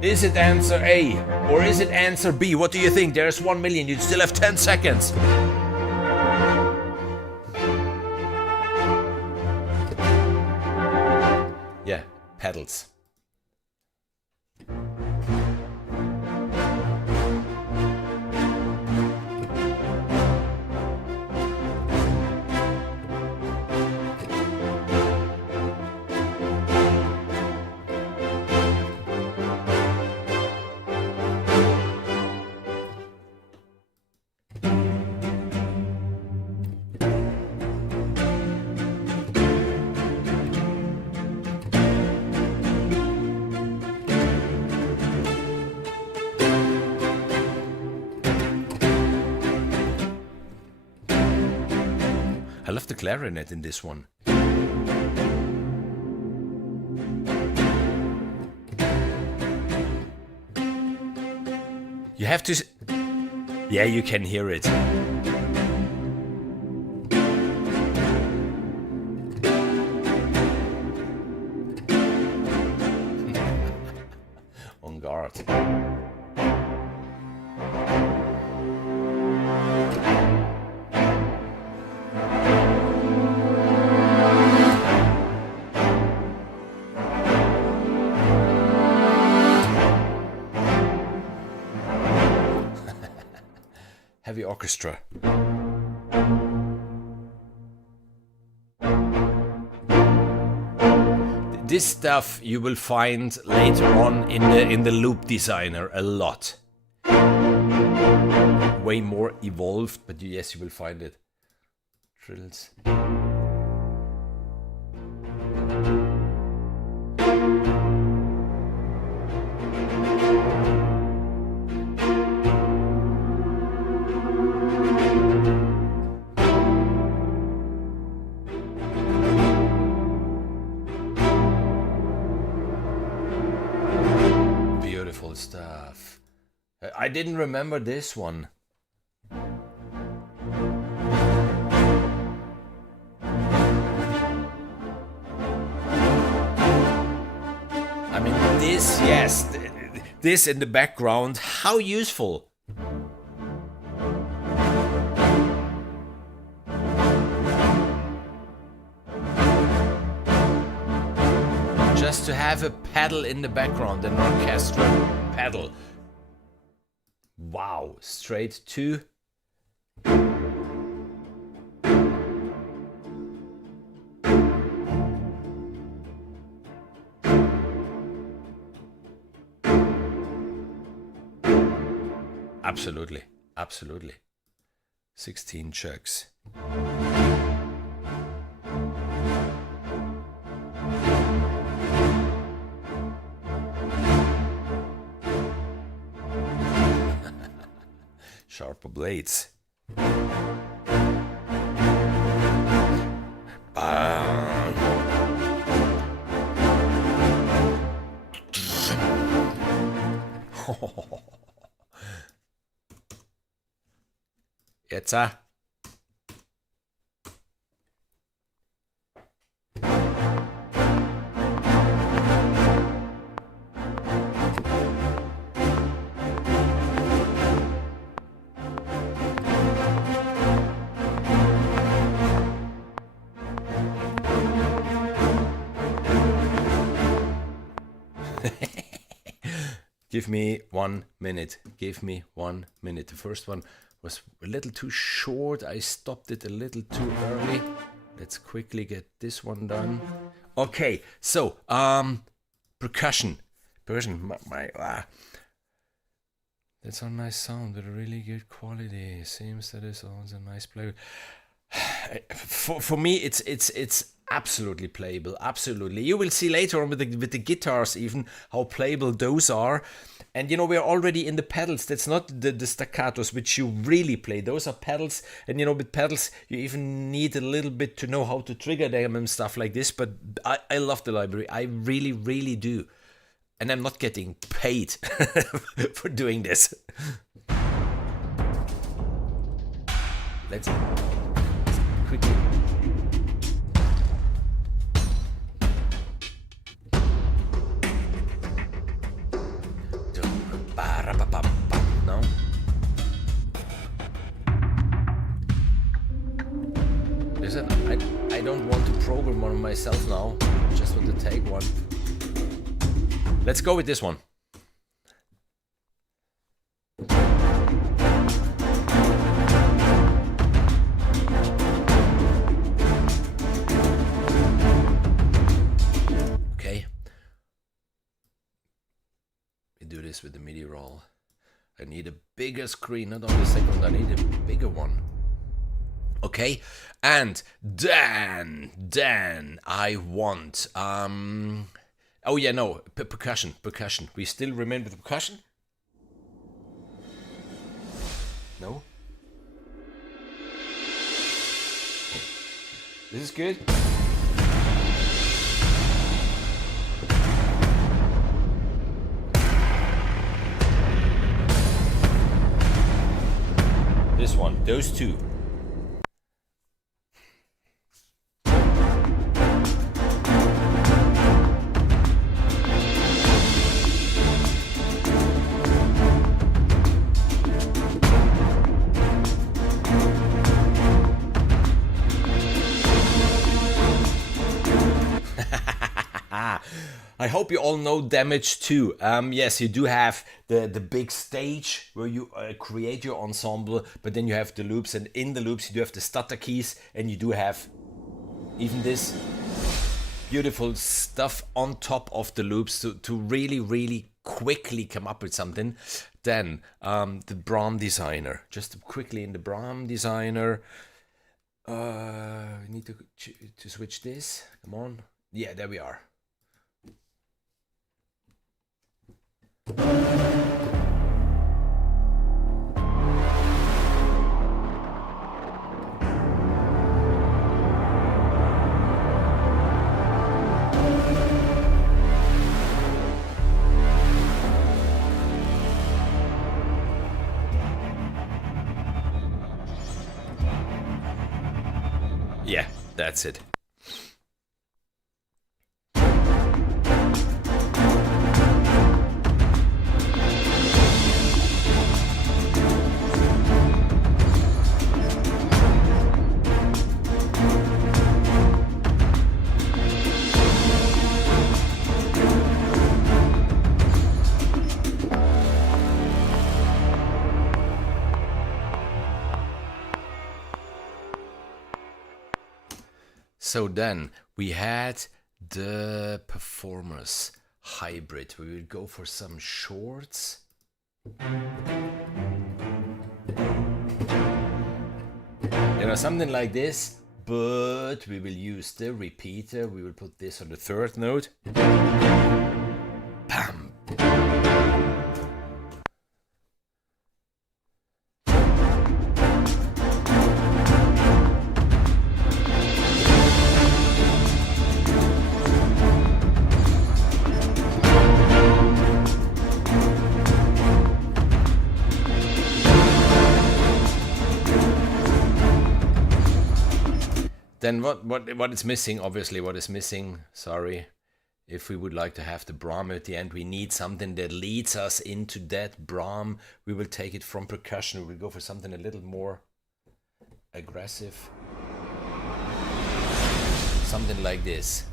Is it answer A or is it answer B? What do you think? There's 1 million. You still have 10 seconds. Yeah, pedals. love the clarinet in this one. You have to... Yeah, you can hear it. On guard. Heavy orchestra. This stuff you will find later on in the loop designer a lot. Way more evolved, but yes, you will find it. Trills. Stuff. I didn't remember this one. I mean, this, yes, this in the background, how useful. Just to have a pedal in the background, an orchestral pedal. Wow, straight to... Absolutely, absolutely. 16 chugs. Sharper blades. Jetzt Give me 1 minute. Give me 1 minute. The first one was a little too short. I stopped it a little too early. Let's quickly get this one done. Okay, so percussion. That's a nice sound with a really good quality. Seems that it's also a nice play. For me, it's absolutely playable. Absolutely, you will see later on with the guitars even how playable those are. And you know, we're already in the pedals. That's not the staccatos which you really play. Those are pedals, and you know, with pedals you even need a little bit to know how to trigger them and stuff like this. But I love the library. I really do. And I'm not getting paid for doing this. Let's quickly. No. Listen, I don't want to program one myself now. Just want to take one. Let's go with this one. Okay. We do this with the MIDI roll. I need a bigger screen, not only a second, I need a bigger one. Okay, and then I want oh yeah, no, percussion. We still remember the percussion? No? This is good. This one, those two. I hope you all know Damage 2. Yes, you do have the big stage where you create your ensemble, but then you have the loops, and in the loops you do have the stutter keys, and you do have even this beautiful stuff on top of the loops to really, really quickly come up with something. Then the Braam Designer. Just quickly in the Braam Designer. We need to switch this. Come on. Yeah, there we are. Yeah, that's it. So then we had the Performers hybrid. We will go for some shorts. You know, something like this, but we will use the repeater. We will put this on the third note. Bam! Then what is missing? Obviously, what is missing? Sorry, if we would like to have the Braam at the end, we need something that leads us into that Braam. We will take it from percussion. We will go for something a little more aggressive, something like this.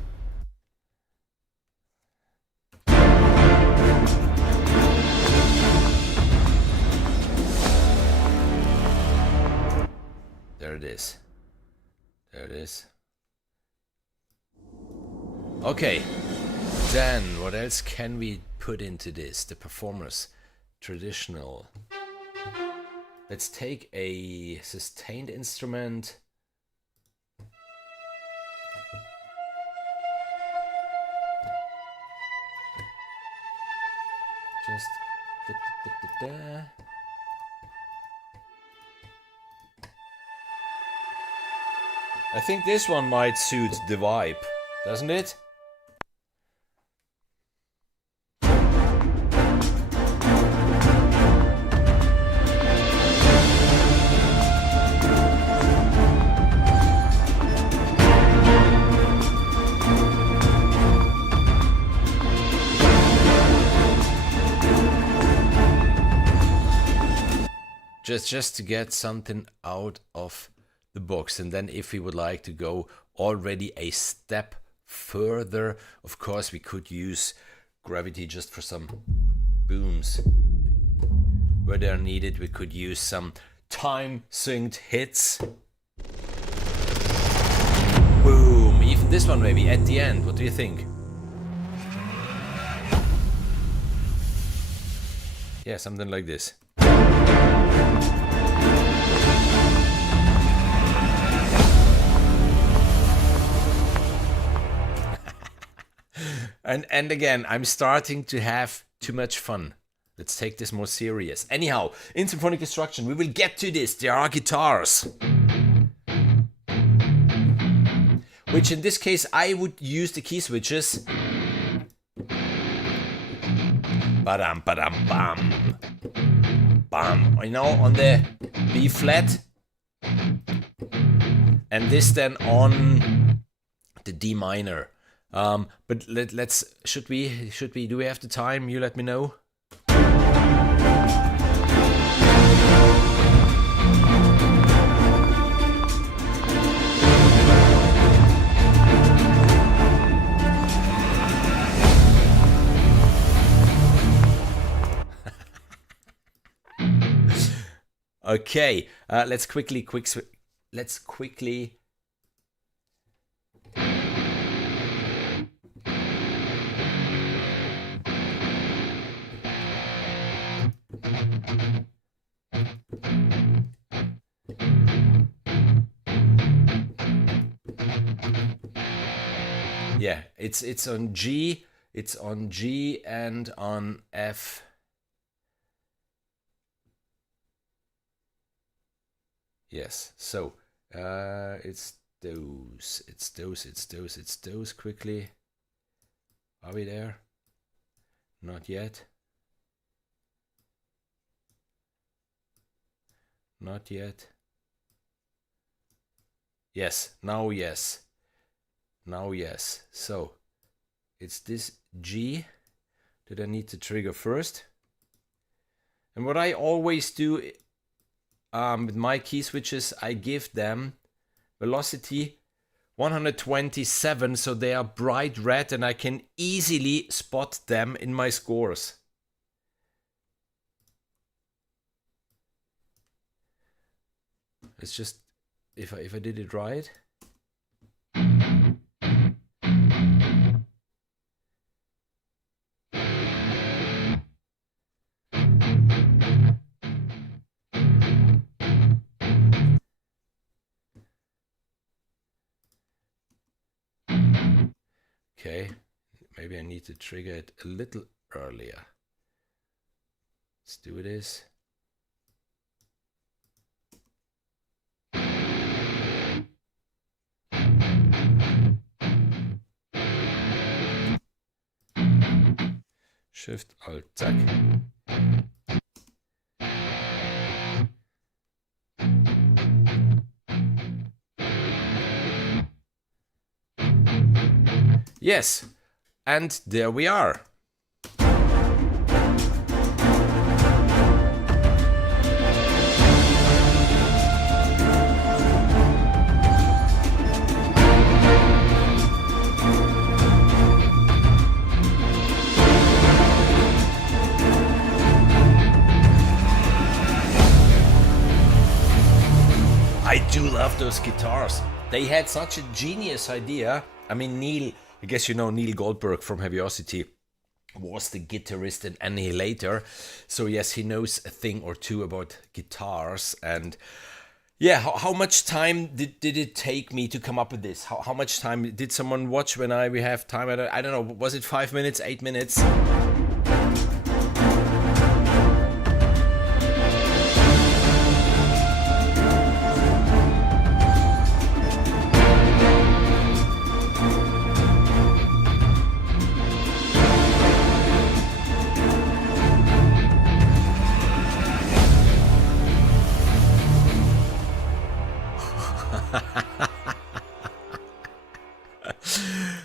There it is. There it is. Okay, then what else can we put into this? The Performers traditional. Let's take a sustained instrument. Just da. I think this one might suit the vibe, doesn't it? Just to get something out of the box. And then if we would like to go already a step further, of course we could use gravity just for some booms where they're needed. We could use some time synced hits. Boom, even this one maybe at the end. What do you think? Yeah, something like this. And again, I'm starting to have too much fun. Let's take this more serious. Anyhow, in Symphonic Destruction, we will get to this. There are guitars. which in this case I would use the key switches. Badam, badam, bam. Bam. You know, on the B flat. And this then on the D minor. But let's, should we, do we have the time? You let me know. Okay, let's quickly. Yeah, it's on G, and on F. Yes, so it's those quickly. Are we there? Not yet. Not yet. Yes, now yes. Now yes. So it's this G that I need to trigger first. And what I always do with my key switches, I give them velocity 127, so they are bright red and I can easily spot them in my scores. It's just, if I did it right. Okay, maybe I need to trigger it a little earlier. Let's do this. Shift, Alt, zack. Yes, and there we are. I do love those guitars. They had such a genius idea. I mean, Neil, I guess you know Neil Goldberg from Heavyocity was the guitarist in Annihilator. So yes, he knows a thing or two about guitars. And yeah, how much time did it take me to come up with this? How much time did someone watch when we have time? I don't know, was it 5 minutes, 8 minutes?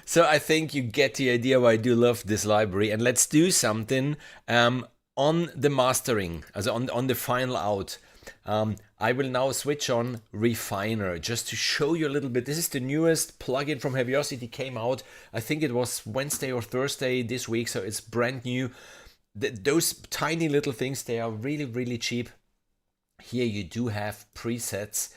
So I think you get the idea why I do love this library, and let's do something on the mastering, also on the final out. I will now switch on Refiner just to show you a little bit. This is the newest plugin from Heavyocity, came out, I think it was Wednesday or Thursday this week, so it's brand new. Those tiny little things, they are really, really cheap. Here you do have presets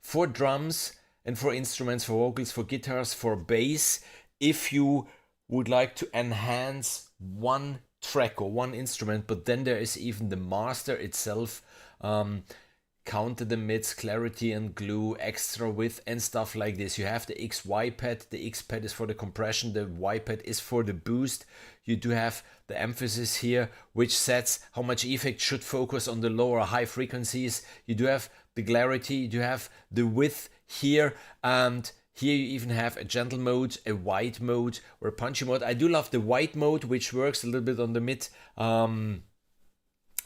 for drums, and for instruments, for vocals, for guitars, for bass. If you would like to enhance one track or one instrument, but then there is even the master itself, counter the mids, clarity and glue, extra width and stuff like this. You have the XY pad. The X pad is for the compression, the Y pad is for the boost. You do have the emphasis here, which sets how much effect should focus on the low or high frequencies. You do have the clarity, you do have the width here, and Here you even have a gentle mode, a wide mode, or a punchy mode. I do love the wide mode, which works a little bit on the mid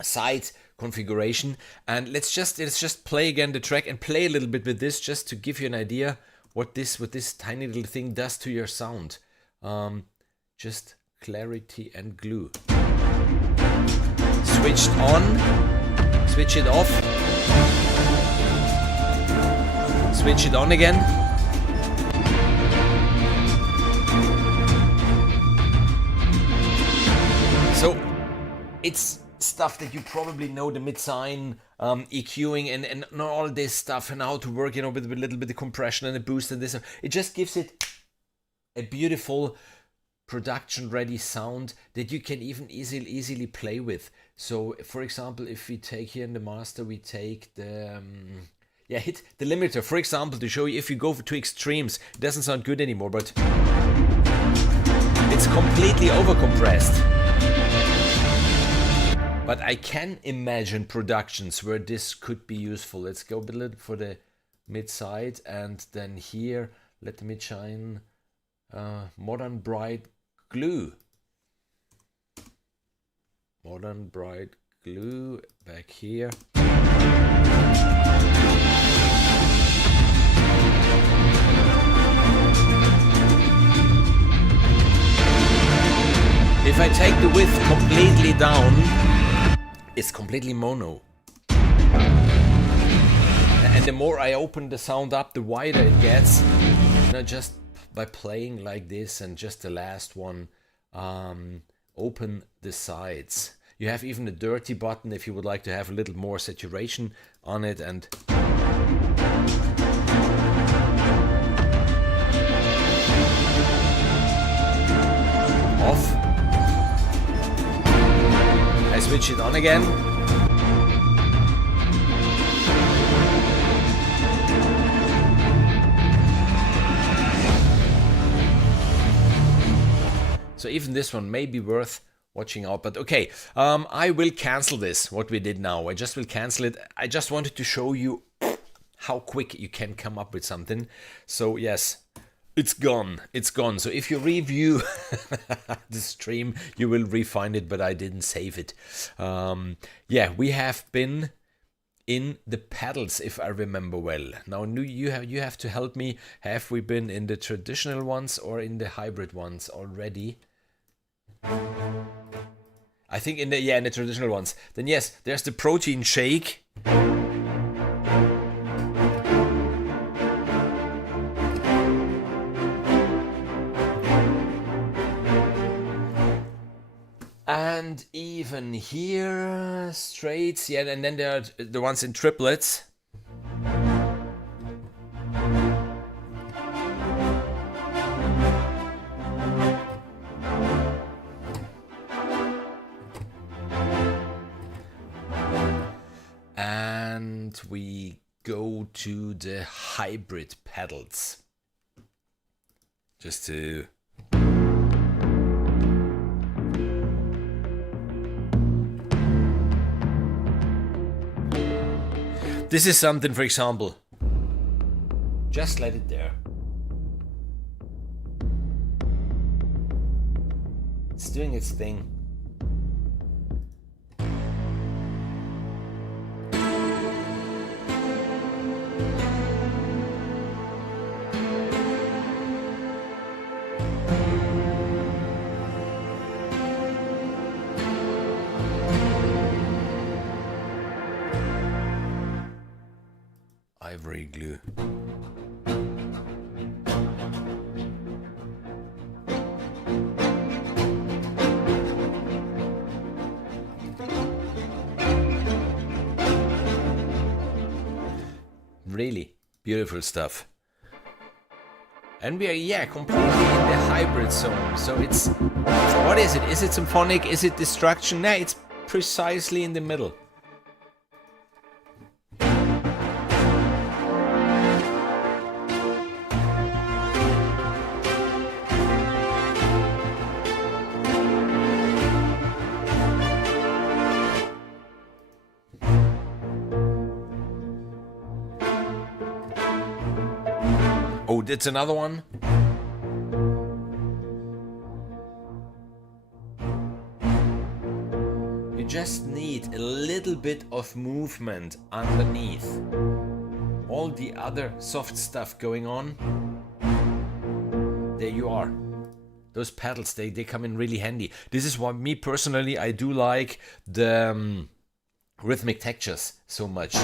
side configuration. And let's just play again the track and play a little bit with this, just to give you an idea what this tiny little thing does to your sound. Just clarity and glue. Switched on, switch it off, switch it on again. So it's stuff that you probably know, the mid-sign, EQing and all this stuff, and how to work, with a little bit of compression and a boost and this. It just gives it a beautiful production-ready sound that you can even easily play with. So, for example, if we take here in the master, we take the hit the limiter, for example, to show you if you go to extremes, it doesn't sound good anymore, but it's completely overcompressed. But I can imagine productions where this could be useful. Let's go a little for the mid side, and then here let me shine modern bright glue. Modern bright glue back here. If I take the width completely down, it's completely mono. And the more I open the sound up, the wider it gets. Just by playing like this, and just the last one, open the sides. You have even a dirty button if you would like to have a little more saturation on it, and off. I switch it on again. So even this one may be worth watching out, but okay, I will cancel this, what we did now. I just will cancel it. I just wanted to show you how quick you can come up with something. So yes, it's gone. It's gone. So if you review the stream, you will re-find it, but I didn't save it. Yeah, we have been in the pedals, if I remember well. Now you have to help me. Have we been in the traditional ones or in the hybrid ones already? I think in the traditional ones. Then yes, there's the protein shake. And even here, straights, yeah, and then there are the ones in triplets. And we go to the hybrid pedals. Just to... This is something, for example, just let it there. It's doing its thing. Ivory glue. Really beautiful stuff. And we are, completely in the hybrid zone. So it's, what is it? Is it symphonic? Is it destruction? No, it's precisely in the middle. Oh, that's another one. You just need a little bit of movement underneath all the other soft stuff going on. There you are. Those pedals, they come in really handy. This is why me personally, I do like the rhythmic textures so much.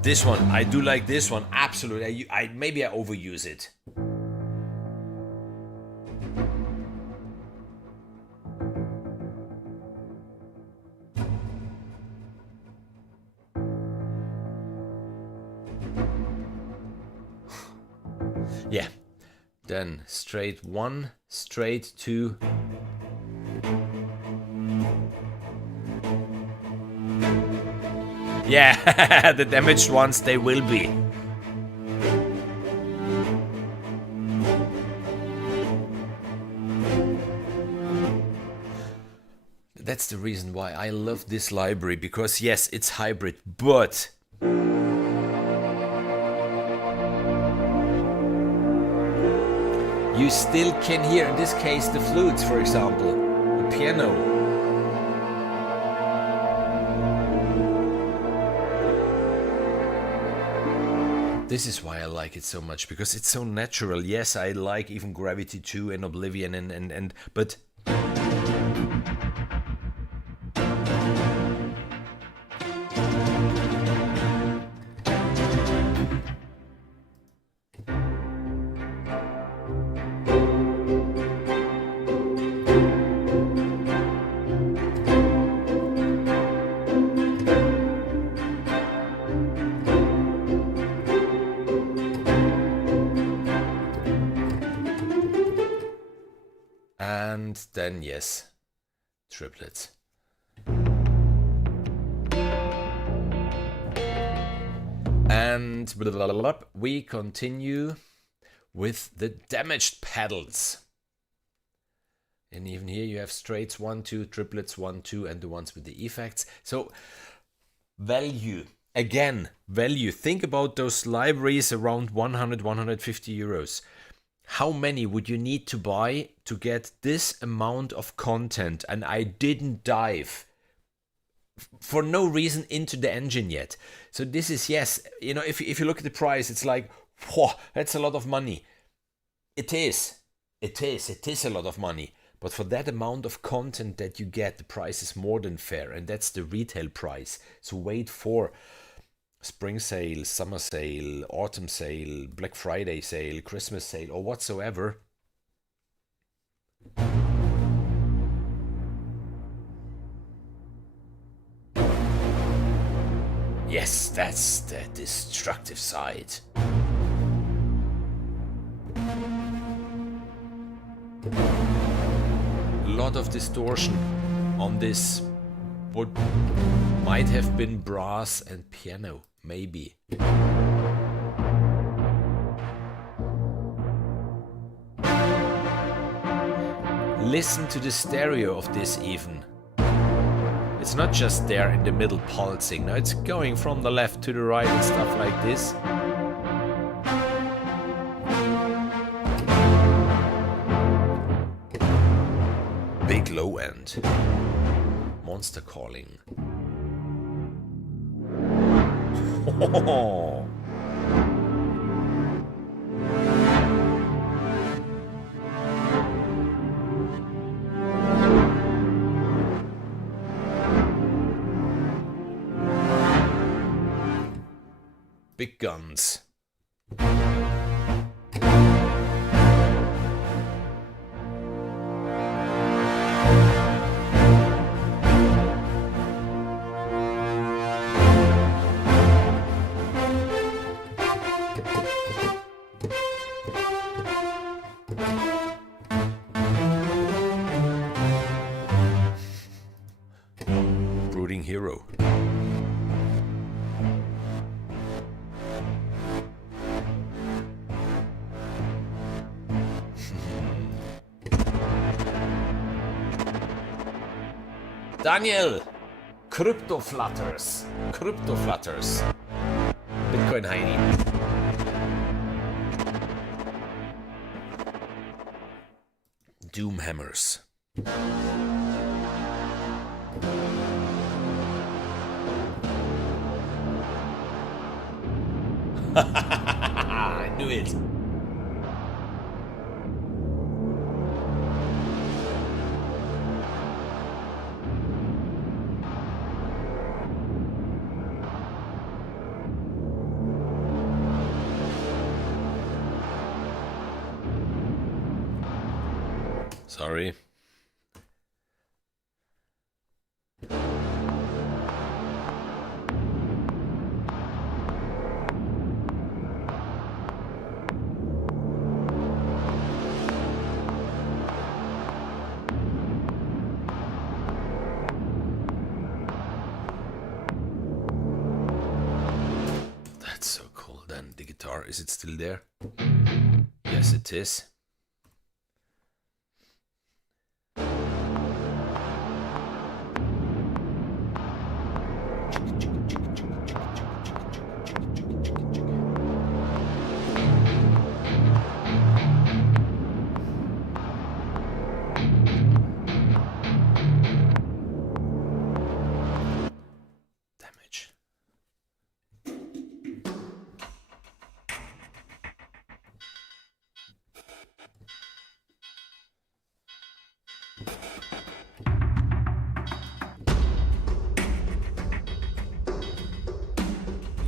This one, I do like this one, absolutely. Maybe I overuse it. Yeah, then straight 1, straight 2. Yeah, the damaged ones, they will be. That's the reason why I love this library, because yes, it's hybrid, but you still can hear, in this case, the flutes, for example, the piano. This is why I like it so much, because it's so natural. Yes, I like even Gravity 2 and Oblivion and but then yes, triplets. And blah, blah, blah, blah, we continue with the damaged pedals. And even here you have straights 1, 2, triplets 1, 2, and the ones with the effects. So value, again, value. Think about those libraries around 100, 150 euros. How many would you need to buy to get this amount of content? And I didn't dive for no reason into the engine yet. So this is, yes, you know, if you look at the price, it's like, whoa, that's a lot of money. It is a lot of money. But for that amount of content that you get, the price is more than fair. And that's the retail price. So wait for spring sale, summer sale, autumn sale, Black Friday sale, Christmas sale, or whatsoever. Yes, that's the destructive side. A lot of distortion on this. What might have been brass and piano, maybe. Listen to the stereo of this even. It's not just there in the middle pulsing, no, it's going from the left to the right and stuff like this. Big low end. Monster calling. Oh. Big guns. Brooding hero. Daniel! Crypto flutters. Crypto flutters. Bitcoin Heini. Doom hammers. I knew it. Sorry. That's so cool. Then the guitar, is it still there? Yes, it is.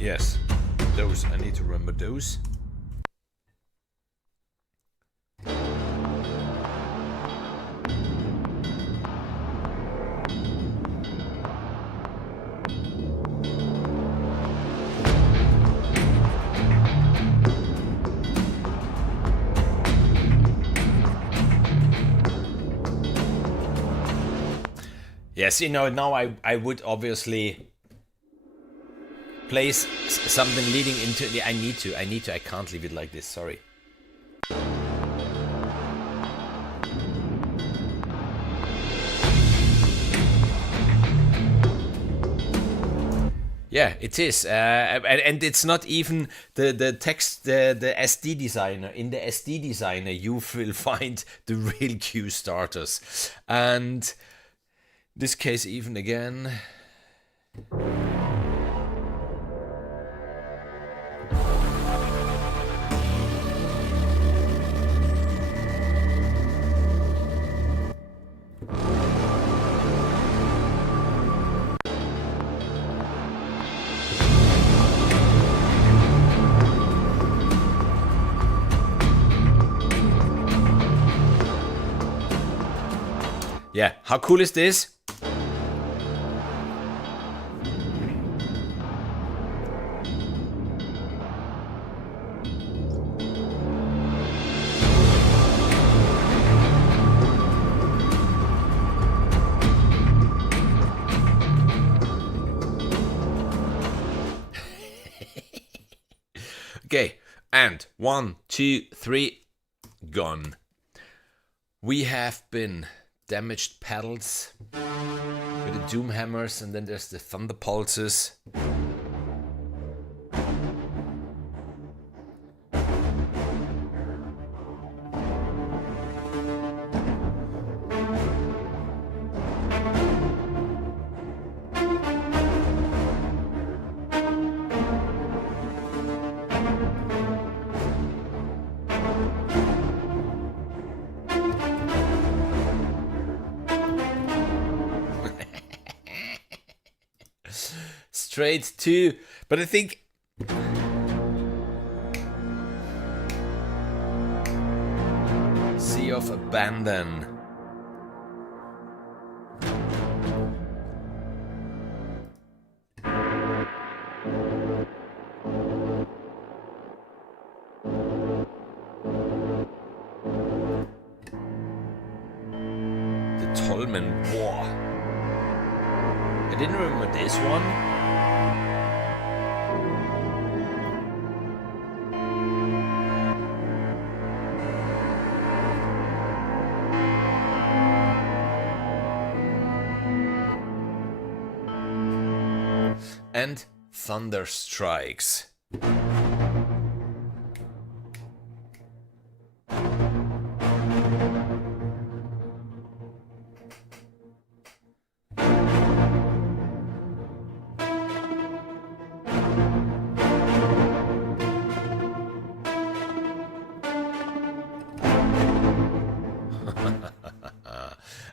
Yes, those, I need to remember those. Yes, you know, now I would obviously place something leading into the, I can't leave it like this, sorry. Yeah, it is, and it's not even the text, the SD designer. In the SD designer, you will find the real cue starters, and this case even again. Yeah, how cool is this? Okay, and 1, 2, 3, gone. We have been damaged pedals with the doom hammers, and then there's the thunder pulses. Straight to, but I think Sea of Abandon. The Tolman War. I didn't remember this one. and thunder strikes.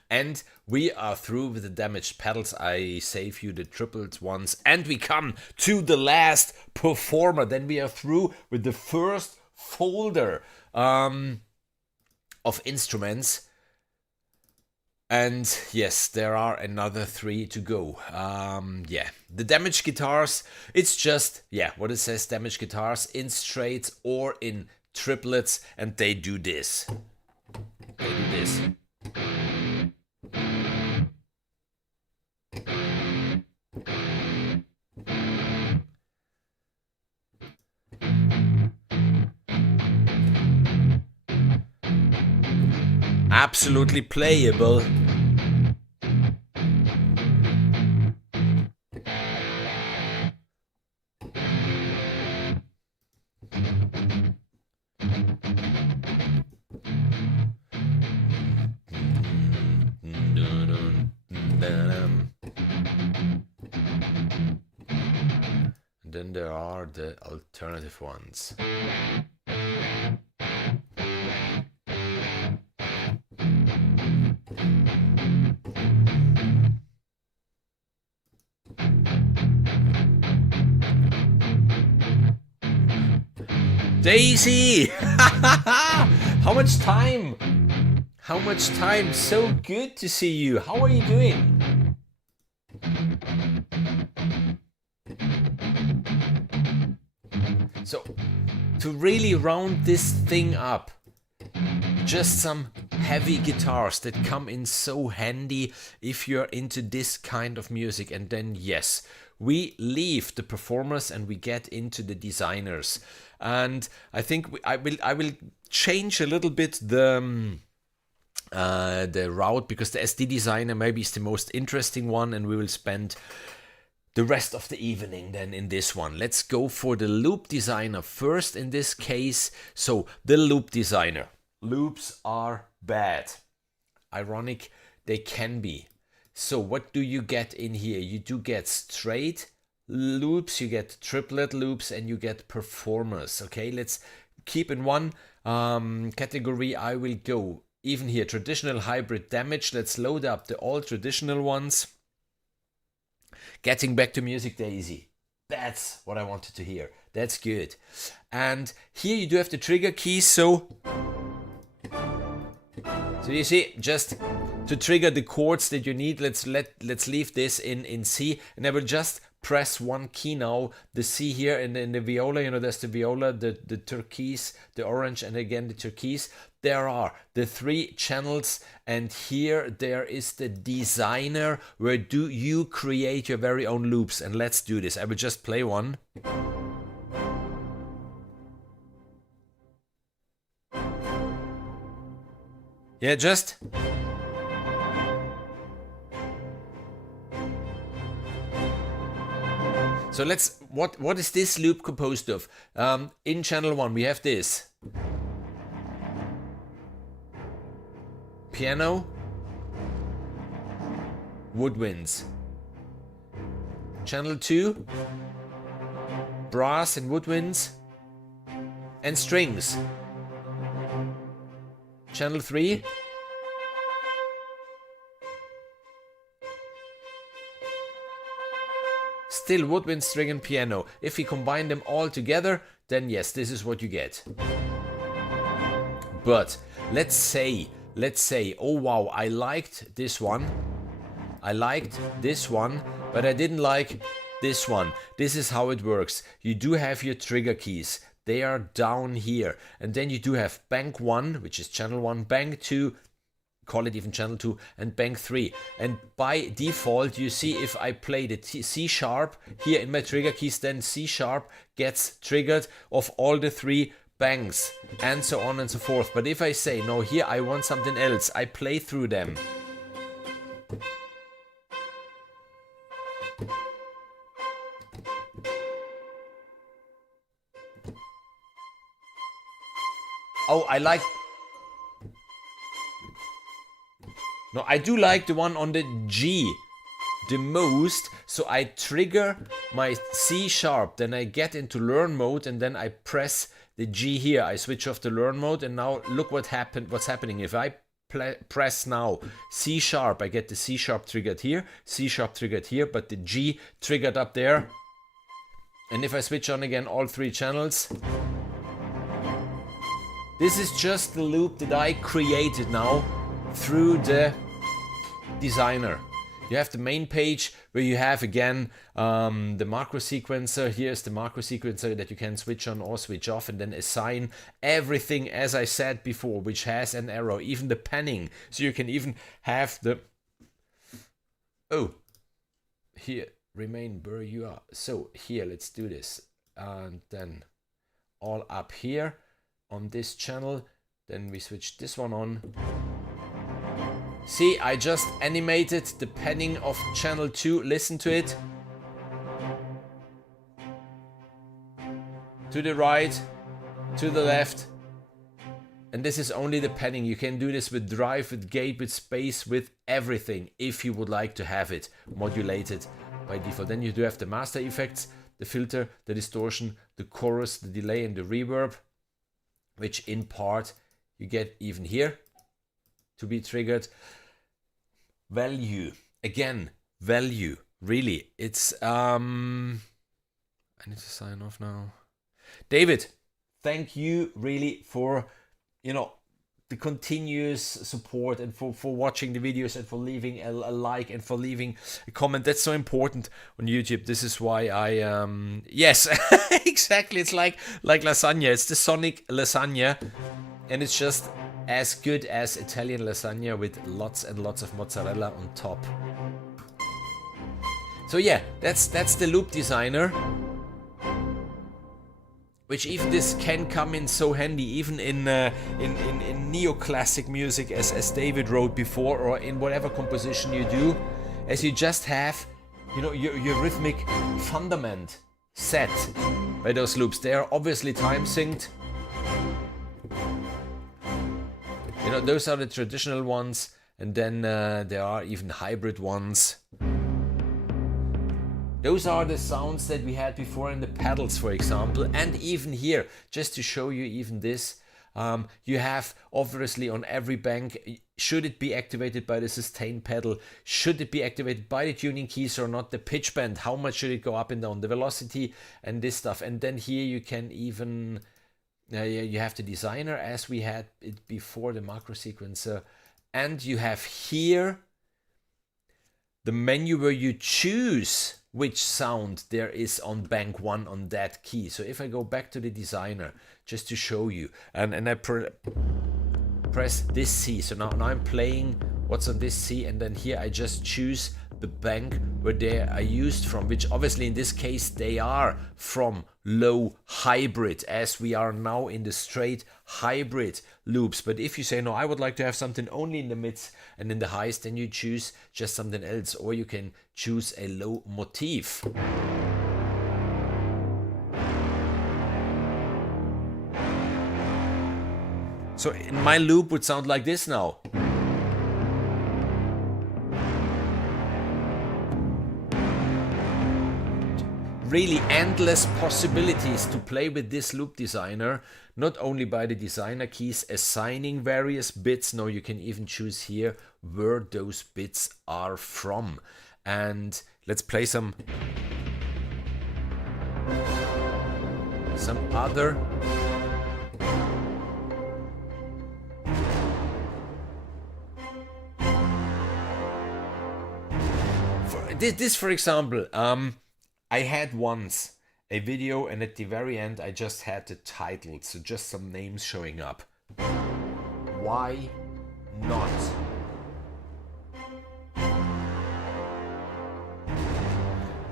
And we are through with the damaged pedals. I save you the tripled ones. And we come to the last performer. Then we are through with the first folder of instruments. And yes, there are another 3 to go. Yeah, the damaged guitars, it's just, yeah, what it says, damaged guitars in straights or in triplets. And they do this. They do this. Absolutely playable. Then there are the alternative ones. Daisy! How much time? How much time? So good to see you. How are you doing? So, to really round this thing up, just some heavy guitars that come in so handy if you're into this kind of music. And then, yes, we leave the performers and we get into the designers. And I think I will change a little bit the route, because the SD designer maybe is the most interesting one, and we will spend the rest of the evening then in this one. Let's go for the loop designer first in this case. So the loop designer. Loops are bad. Ironic, they can be. So what do you get in here? You do get straight loops, you get triplet loops, and you get performers. Okay, let's keep in one category. I will go even here, traditional, hybrid, damage. Let's load up the all traditional ones. Getting back to music, Daisy. That's what I wanted to hear. That's good. And here you do have the trigger keys. So you see, just to trigger the chords that you need, let's leave this in C, and I will just press one key now, the C here in the viola. You know, there's the viola, the turquoise, the orange, and again the turquoise. There are the 3 channels, and here there is the designer where do you create your very own loops. And let's do this. I will just play one. Yeah, just so let's what is this loop composed of? In channel 1 we have this piano, woodwinds. Channel 2, brass and woodwinds and strings. Channel 3, still woodwind, string and piano. If we combine them all together, then yes, this is what you get. But let's say, oh wow, I liked this one. I liked this one, but I didn't like this one. This is how it works. You do have your trigger keys. They are down here. And then you do have bank 1, which is channel 1, bank 2, call it even channel 2, and bank 3. And by default, you see if I play the C sharp here in my trigger keys, then C sharp gets triggered of all the 3 banks, and so on and so forth. But if I say, no, here I want something else, I play through them. Oh, I like... No, I do like the one on the G the most. So I trigger my C sharp, then I get into learn mode, and then I press the G here. I switch off the learn mode, and now look what's happening. If I press now C sharp, I get the C sharp triggered here, C sharp triggered here, but the G triggered up there. And if I switch on again all 3 channels, this is just the loop that I created now through the designer. You have the main page where you have again the macro sequencer. Here's the macro sequencer that you can switch on or switch off, and then assign everything as I said before, which has an arrow, even the panning. So you can even have the... Oh, here, remain where you are. So here, let's do this. And then all up here on this channel. Then we switch this one on. See, I just animated the panning of channel 2. Listen to it. To the right, to the left. And this is only the panning. You can do this with drive, with gate, with space, with everything, if you would like to have it modulated by default. Then you do have the master effects, the filter, the distortion, the chorus, the delay, and the reverb, which in part you get even here to be triggered. Value, again, value, really, it's I need to sign off now. David, thank you really for, you know, the continuous support, and for watching the videos, and for leaving a like, and for leaving a comment. That's so important on YouTube. This is why I yes, exactly, it's like lasagna. It's the Sonic lasagna, and it's just as good as Italian lasagna with lots and lots of mozzarella on top. So yeah, that's the loop designer, which even this can come in so handy, even in neoclassic music, as David wrote before, or in whatever composition you do, as you just have, you know, your rhythmic fundament set by those loops. They are obviously time synced. You know, those are the traditional ones, and then there are even hybrid ones. Those are the sounds that we had before in the pedals, for example. And even here, just to show you even this, you have obviously on every bank, should it be activated by the sustain pedal? Should it be activated by the tuning keys or not? The pitch bend, how much should it go up and down? The velocity and this stuff. And then here you can even... you have the designer as we had it before, the macro sequencer, and you have here the menu where you choose which sound there is on bank 1 on that key. So if I go back to the designer just to show you, and I press this C, so now I'm playing what's on this C, and then here I just choose the bank where they are used from, which obviously in this case they are from low hybrid, as we are now in the straight hybrid loops. But if you say, no, I would like to have something only in the mids and in the highs, then you choose just something else, or you can choose a low motif. So in my loop would sound like this now. Really endless possibilities to play with this loop designer, not only by the designer keys assigning various bits. No, you can even choose here where those bits are from. And let's play some other. This for example, I had once a video, and at the very end I just had the title, so just some names showing up. Why not?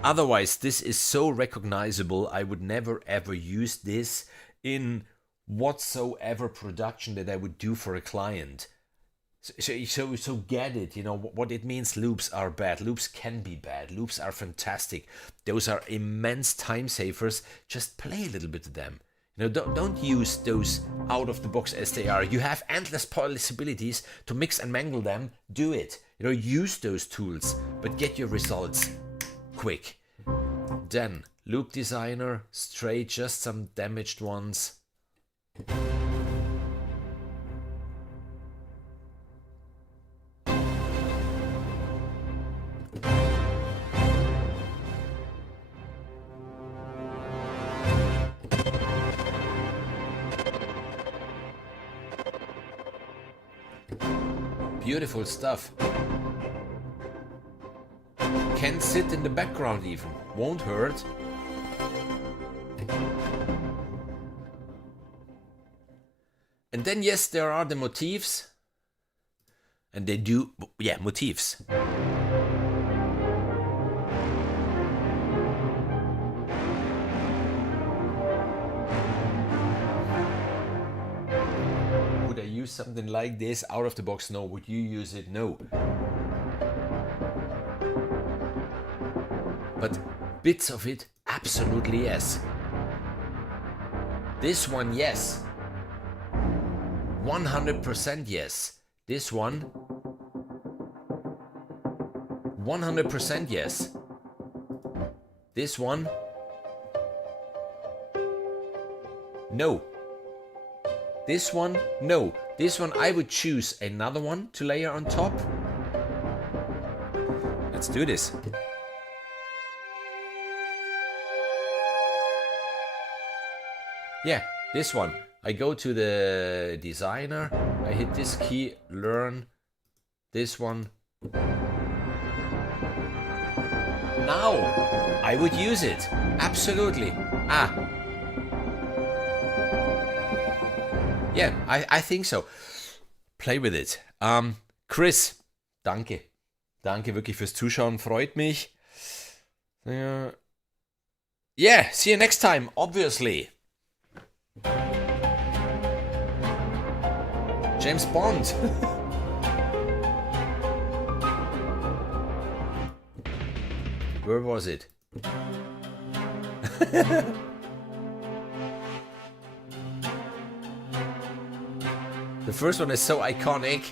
Otherwise, this is so recognizable, I would never ever use this in whatsoever production that I would do for a client. So get it, you know, what it means. Loops are bad. Loops can be bad. Loops are fantastic. Those are immense time savers. Just play a little bit of them. You know, don't use those out of the box as they are. You have endless possibilities to mix and mangle them. Do it. You know, use those tools, but get your results quick. Then Loop Designer, straight, just some damaged ones. Beautiful stuff. Can sit in the background even. Won't hurt. And then yes, there are the motifs. And they do, yeah, motifs. Would I use something like this out of the box? No. Would you use it? No. But bits of it, absolutely yes. This one, yes. 100% yes. This one, 100% yes. This one, no. This one, no. This one, I would choose another one to layer on top. Let's do this. Yeah, this one. I go to the designer, I hit this key, learn, this one. Now, I would use it, absolutely. Yeah, I think so. Play with it. Chris, danke. Danke wirklich fürs Zuschauen, freut mich. Yeah, see you next time, obviously. James Bond. Where was it? The first one is so iconic.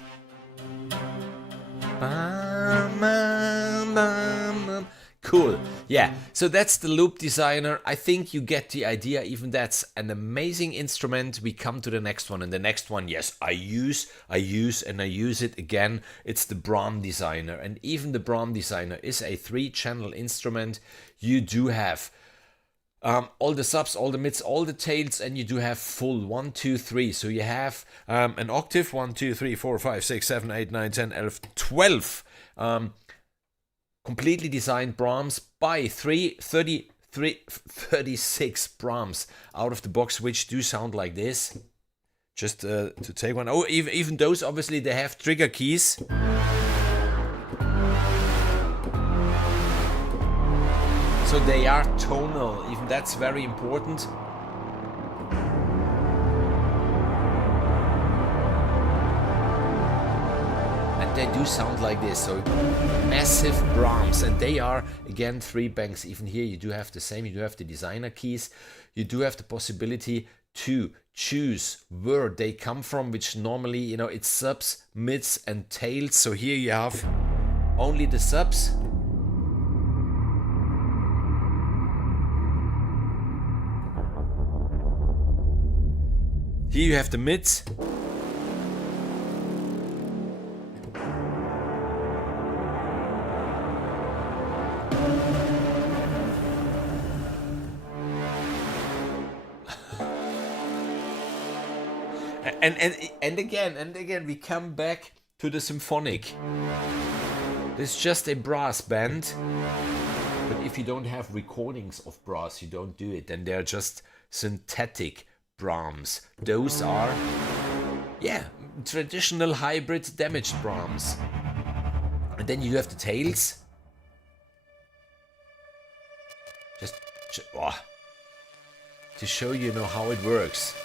Cool. Yeah, so that's the Loop Designer. I think you get the idea. Even that's an amazing instrument. We come to the next one, and the next one, yes, I use it again. It's the Braam Designer, and even the Braam Designer is a 3-channel instrument. You do have all the subs, all the mids, all the tails, and you do have full 1, 2, 3. So you have an octave 1, 2, 3, 4, 5, 6, 7, 8, 9, 10, 11, 12. Completely designed Brahms by 36 Brahms out of the box, which do sound like this. Just to take one. Oh, even those, obviously, they have trigger keys. So they are tonal. Even that's very important. They do sound like this, so massive Brahms, and they are again 3 banks. Even here you do have the same, you do have the designer keys, you do have the possibility to choose where they come from, which normally, you know, it's subs, mids and tails. So here you have only the subs. Here you have the mids. And again, we come back to the symphonic. It's just a brass band, but if you don't have recordings of brass, you don't do it. And they're just synthetic Brahms. Those are, yeah, traditional hybrid damaged Brahms. And then you have the tails. Just to show you know how it works.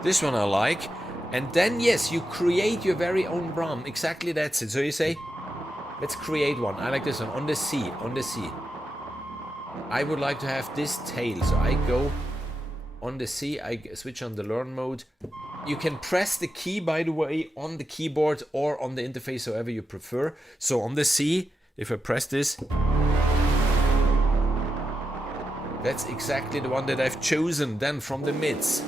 This one I like. And then, yes, you create your very own Braam. Exactly, that's it. So you say, Let's create one. I like this one. On the C. On the C. I would like to have this tail. So I go on the C. I switch on the learn mode. You can press the key, by the way, on the keyboard or on the interface, however you prefer. So on the C, if I press this, that's exactly the one that I've chosen then from the mids.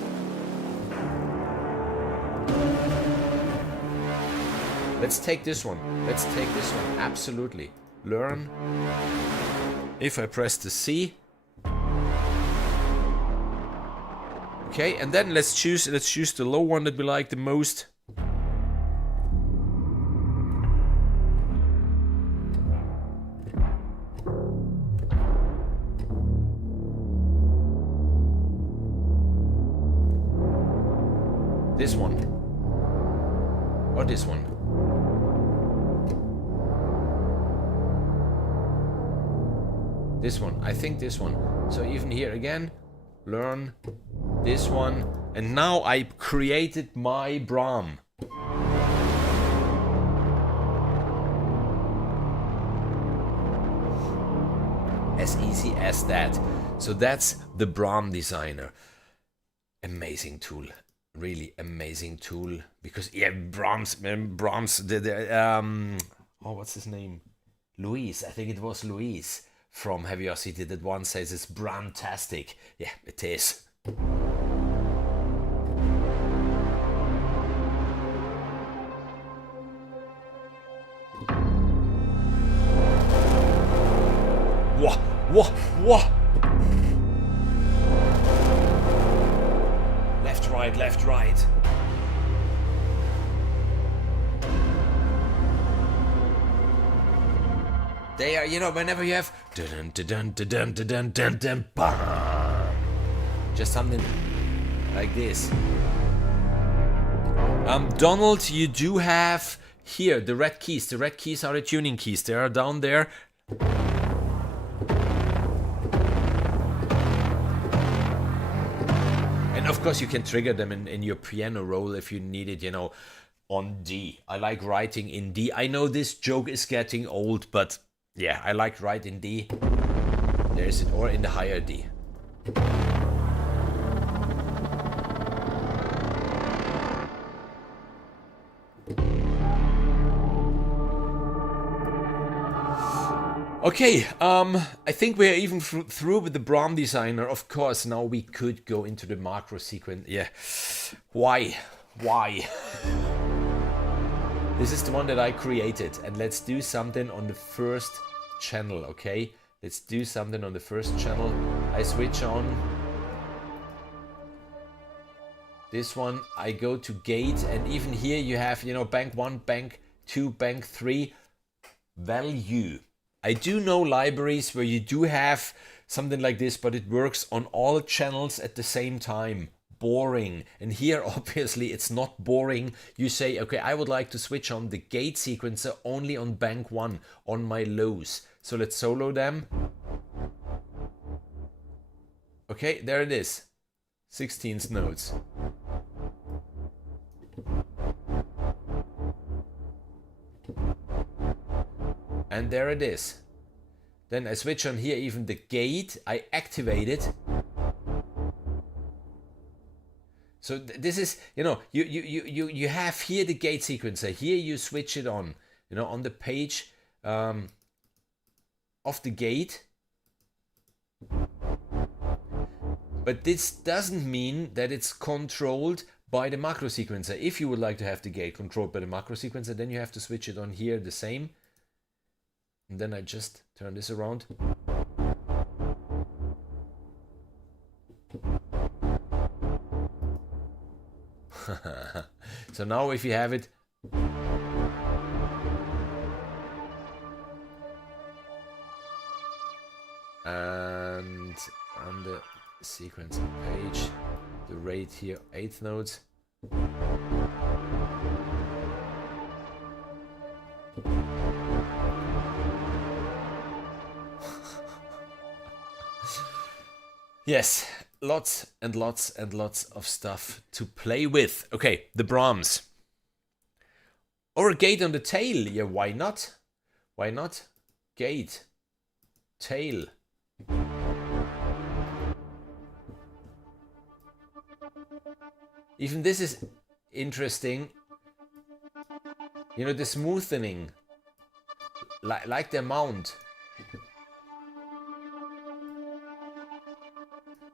Let's take this one. Let's take this one. Absolutely. Learn. If I press the C. Okay, and then let's choose the low one that we like the most. This one. Or this one. This one. I think this one. So even here again, learn this one. And now I created my Braam. As easy as that. So that's the Braam Designer. Amazing tool. Really amazing tool. Because yeah, Braams, oh, what's his name? Luis. I think it was Luis from Heavyocity that once says it's Braam-tastic. Yeah, it is. Whoa, whoa, whoa! Left, right, left, right. They are, you know, whenever you have just something like this. Donald, you do have here the red keys. The red keys are the tuning keys. They are down there. And of course you can trigger them in your piano roll if you need it, you know, on D. I like writing in D. I know this joke is getting old, but yeah, I like writing D. There's it, or in the higher D. Okay, I think we're even through with the Braam Designer. Of course, now we could go into the macro sequence. Yeah, why? This is the one that I created, and let's do something on the first channel, okay? Let's do something on the first channel. I switch on this one, I go to gate, and even here you have, you know, bank 1, bank 2, bank 3, value. I do know libraries where you do have something like this, but it works on all channels at the same time. Boring. And here obviously it's not boring. You say, okay, I would like to switch on the gate sequencer only on bank 1 on my lows. So let's solo them. Okay, there it is. 16th notes. And there it is. Then I switch on here even the gate. I activate it. So this is, you know, you have here the gate sequencer. Here you switch it on, you know, on the page of the gate. But this doesn't mean that it's controlled by the macro sequencer. If you would like to have the gate controlled by the macro sequencer, then you have to switch it on here the same. And then I just turn this around. So now if you have it, and on the sequence page, the rate here, 8th notes. Yes, lots and lots and lots of stuff to play with. Okay, the Braams. Or a gate on the tail, yeah, why not? Why not? Gate. Tail. Even this is interesting. You know, the smoothening. Like the amount.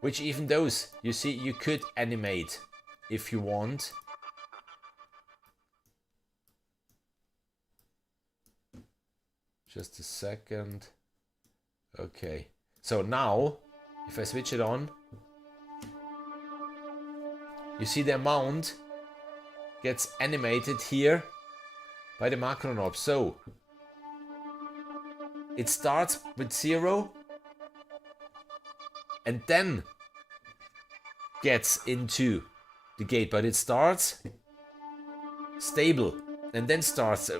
Which even those, you see, you could animate if you want. Just a second. Okay. So now, if I switch it on, you see the amount gets animated here by the macro knob. So it starts with 0 and then gets into the gate, but it starts stable and then starts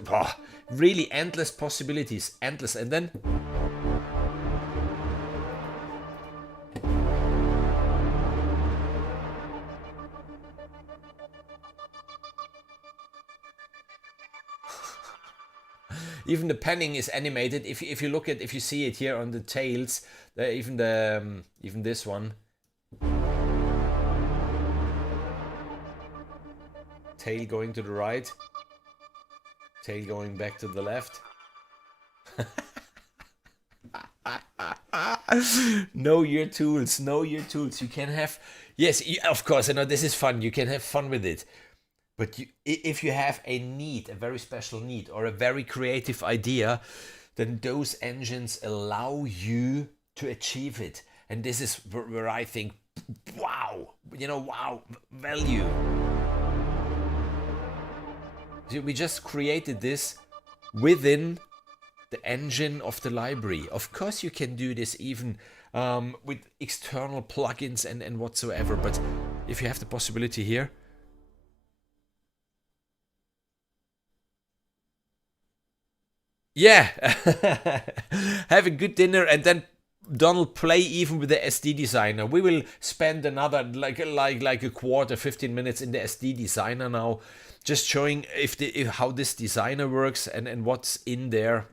really endless possibilities, endless, and then even the panning is animated. If you look at, if you see it here on the tails, even this one, tail going to the right, tail going back to the left. Know your tools, know your tools. You can have, yes, of course, I know this is fun. You can have fun with it. But if you have a need, a very special need, or a very creative idea, then those engines allow you to achieve it. And this is where I think, wow, you know, wow, value. We just created this within the engine of the library. Of course you can do this even with external plugins and whatsoever. But if you have the possibility here, yeah, have a good dinner and then Donald play even with the SD designer. We will spend another like a quarter, 15 minutes in the SD designer now, just showing how this designer works and what's in there.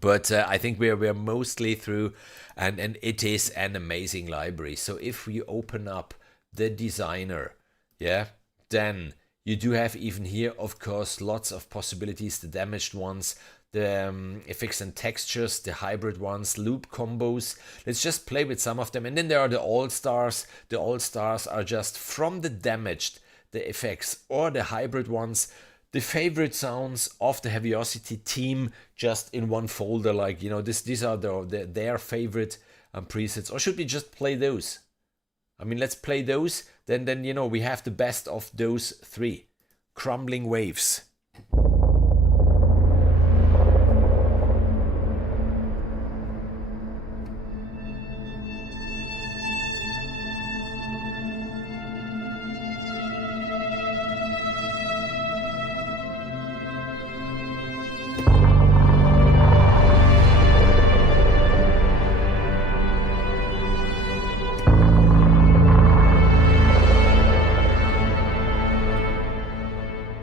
But I think we're mostly through, and it is an amazing library. So if we open up the designer, yeah, then you do have even here, of course, lots of possibilities, the damaged ones, the effects and textures, the hybrid ones, loop combos. Let's just play with some of them. And then there are the all-stars. The all-stars are just from the damaged, the effects, or the hybrid ones, the favorite sounds of the Heavyocity team, just in one folder. Like, you know, these are their favorite presets. Or should we just play those? I mean, let's play those. Then you know, we have the best of those three. Crumbling Waves.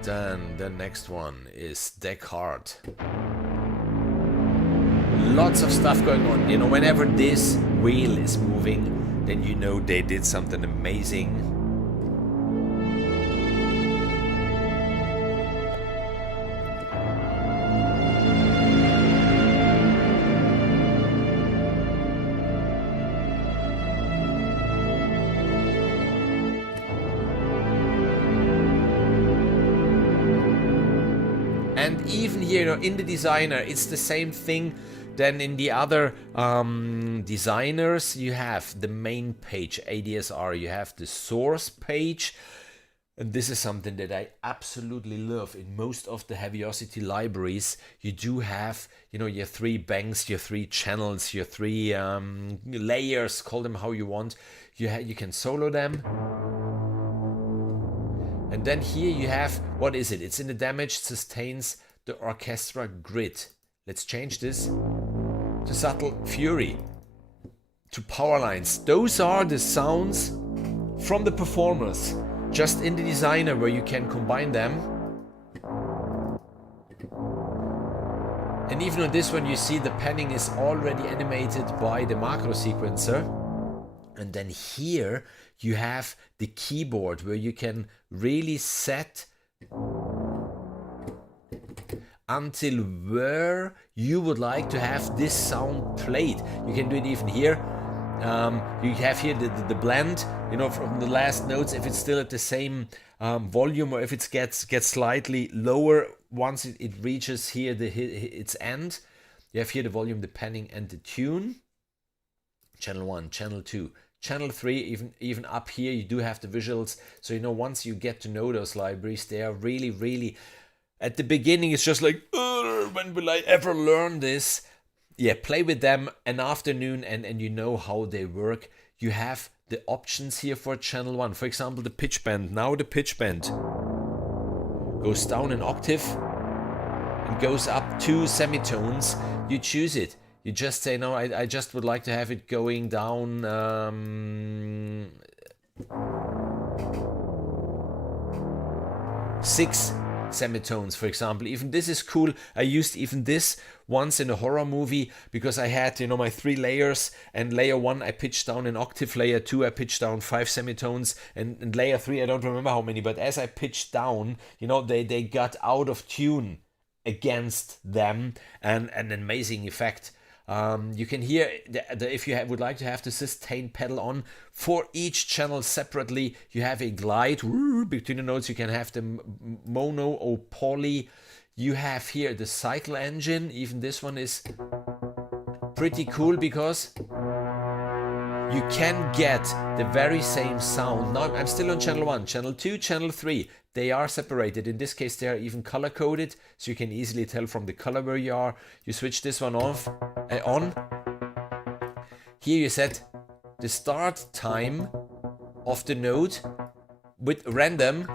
Then the next one is Deck Hard. Lots of stuff going on. You know, whenever this wheel is moving, then you know they did something amazing. And even here, you know, in the designer, it's the same thing. Then in the other designers, you have the main page, ADSR, you have the source page. And this is something that I absolutely love. In most of the Heavyocity libraries, you do have, you know, your 3 banks, your 3 channels, your 3 layers, call them how you want. You can solo them. And then here you have, what is it? It's in the damaged sustains the orchestra grid. Let's change this to subtle fury, to power lines. Those are the sounds from the performers, just in the designer, where you can combine them. And even on this one, you see the panning is already animated by the macro sequencer. And then here you have the keyboard where you can really set until where you would like to have this sound played. You can do it even here. You have here the blend, you know, from the last notes, if it's still at the same volume, or if it gets slightly lower once it reaches here its end. You have here the volume, the panning, and the tune. Channel 1, channel 2, channel 3, even up here you do have the visuals. So, you know, once you get to know those libraries, they are really, really, at the beginning it's just like, when will I ever learn this? Yeah, play with them an afternoon and you know how they work. You have the options here for channel 1. For example, the pitch bend. Now the pitch bend goes down an octave and goes up 2 semitones. You choose it. You just say, no, I just would like to have it going down 6 semitones, for example. Even this is cool. I used even this once in a horror movie because I had, you know, my 3 layers, and layer 1 I pitched down an octave, layer 2 I pitched down 5 semitones, and layer 3 I don't remember how many, but as I pitched down, you know, they got out of tune against them, and an amazing effect. You can hear if you would like to have the sustain pedal on for each channel separately. You have a glide between the notes. You can have the mono or poly. You have here the cycle engine. Even this one is pretty cool because you can get the very same sound. Now I'm still on channel 1, channel 2, channel 3. They are separated. In this case, they are even color coded, so you can easily tell from the color where you are. You switch this one on. Here you set the start time of the note with random.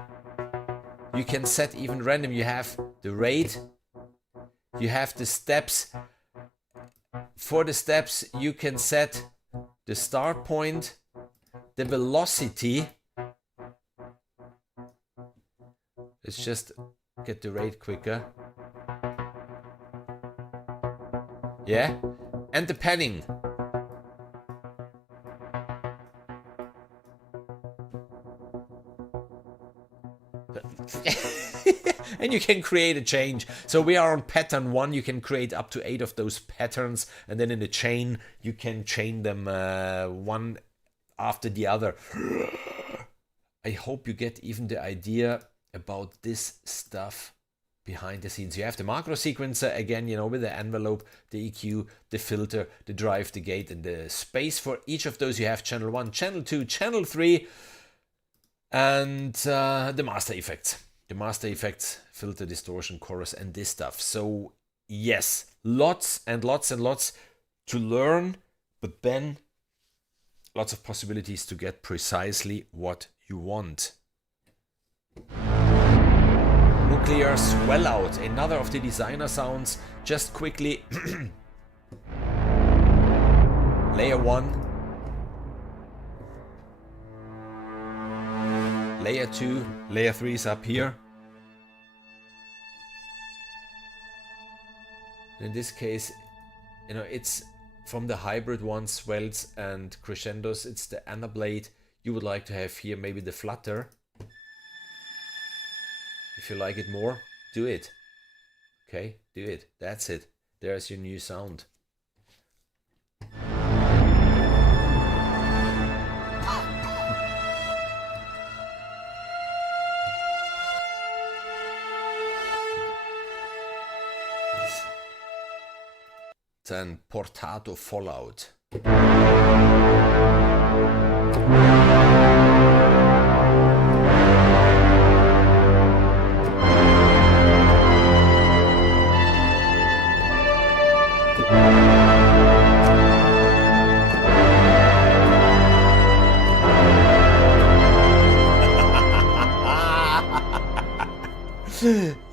You can set even random. You have the rate. You have the steps. For the steps, you can set the start point, the velocity. Let's just get the rate quicker. Yeah, and the panning. And you can create a change. So we are on pattern 1. You can create up to 8 of those patterns, and then in the chain you can chain them one after the other. I hope you get even the idea about this stuff behind the scenes. You have the macro sequencer again, you know, with the envelope, the EQ, the filter, the drive, the gate, and the space. For each of those you have channel 1, channel 2, channel 3, and the master effects. The master effects, filter, distortion, chorus, and this stuff. So yes, lots and lots and lots to learn, but then lots of possibilities to get precisely what you want. Nuclear swell out, another of the designer sounds. Just quickly. Layer 1. Layer 2, layer 3 is up here. In this case, you know, it's from the hybrid ones, swells and crescendos. It's the Anna blade. You would like to have here maybe the flutter. If you like it more, do it. Okay, do it. That's it. There's your new sound. Then Portato Fallout.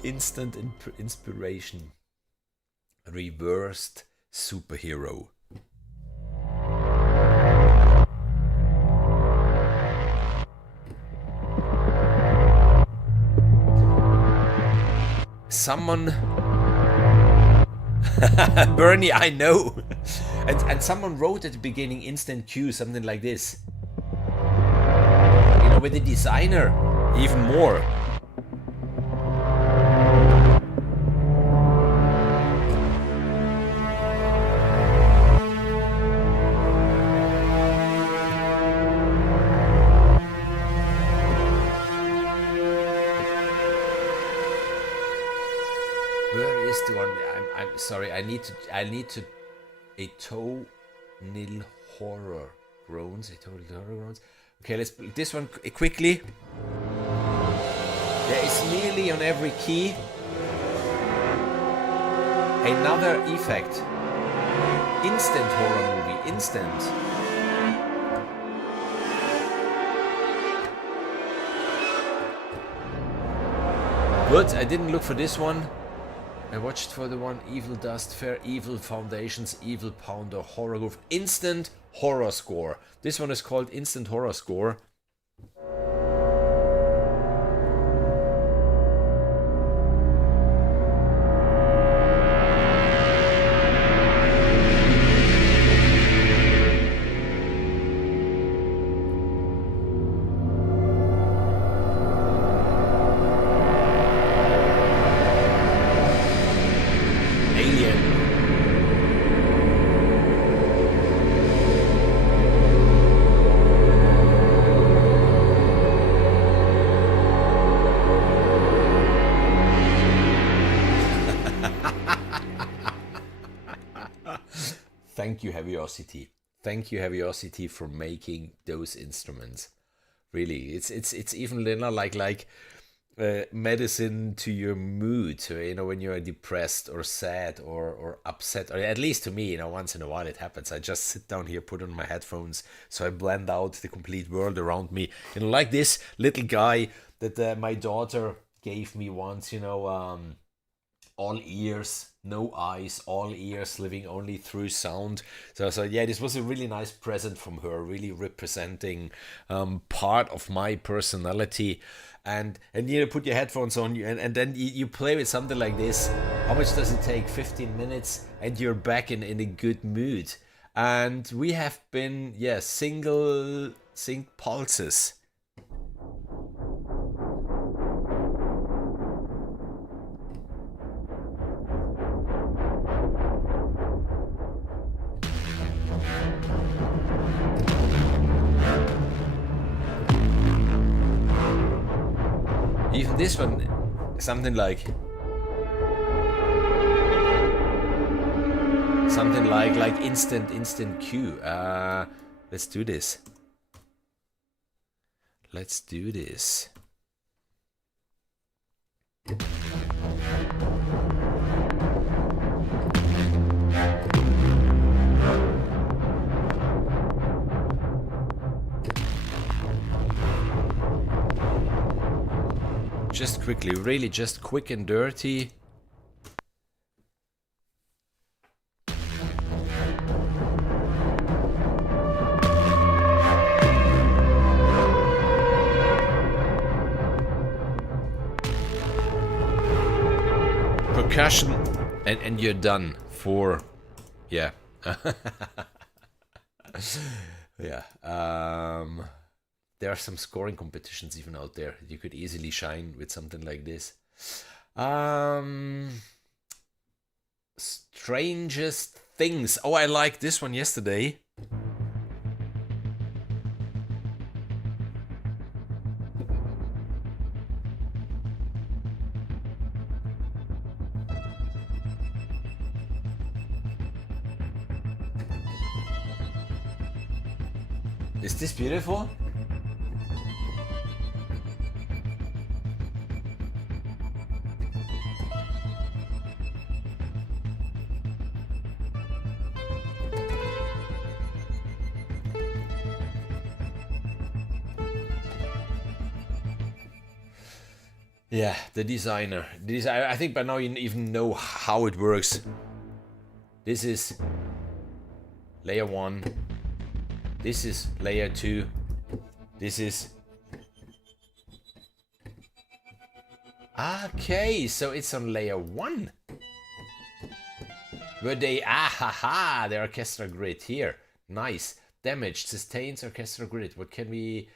Instant inspiration. Reversed superhero. Someone Bernie, I know. And someone wrote at the beginning instant cue, something like this. You know, with the designer, even more. Where is the one? I'm sorry. I need to. A toe nil horror groans. A toe nil horror groans. Okay, let's this one quickly. There is nearly on every key another effect. Instant horror movie. Instant. But I didn't look for this one. I watched for the one Evil Dust, Fair Evil Foundations, Evil Pounder, Horror Groove, Instant Horror Score. This one is called Instant Horror Score. Thank you, Heavyocity. Thank you, Heavyocity, for making those instruments. Really, it's even like medicine to your mood. You know, when you're depressed or sad or upset, or at least to me, you know, once in a while it happens. I just sit down here, put on my headphones, so I blend out the complete world around me. You know, like this little guy that my daughter gave me once. You know, all ears, no eyes, all ears, living only through sound. So yeah, this was a really nice present from her, really representing part of my personality. And you know, put your headphones on you, and then you play with something like this. How much does it take? 15 minutes, and you're back in a good mood. And we have been, yeah, single sync pulses. Even this one, something like instant cue. Let's do this. Let's do this. Just quickly, really just quick and dirty. Percussion, and you're done for, yeah. Yeah. There are some scoring competitions even out there. You could easily shine with something like this. Strangest things. Oh, I liked this one yesterday. Is this beautiful? Yeah, the designer. I think by now you even know how it works. This is layer 1. This is layer 2. This is... Okay, so it's on layer 1. Were they, ah ha ha, the orchestra grid here. Nice. Damaged, sustains orchestra grid. What can we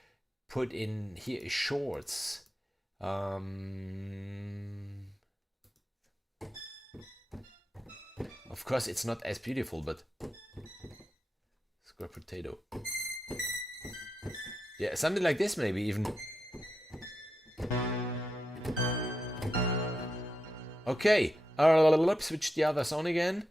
put in here? Shorts. Of course, it's not as beautiful, but square potato. Yeah, something like this maybe even. Okay, switch the others on again.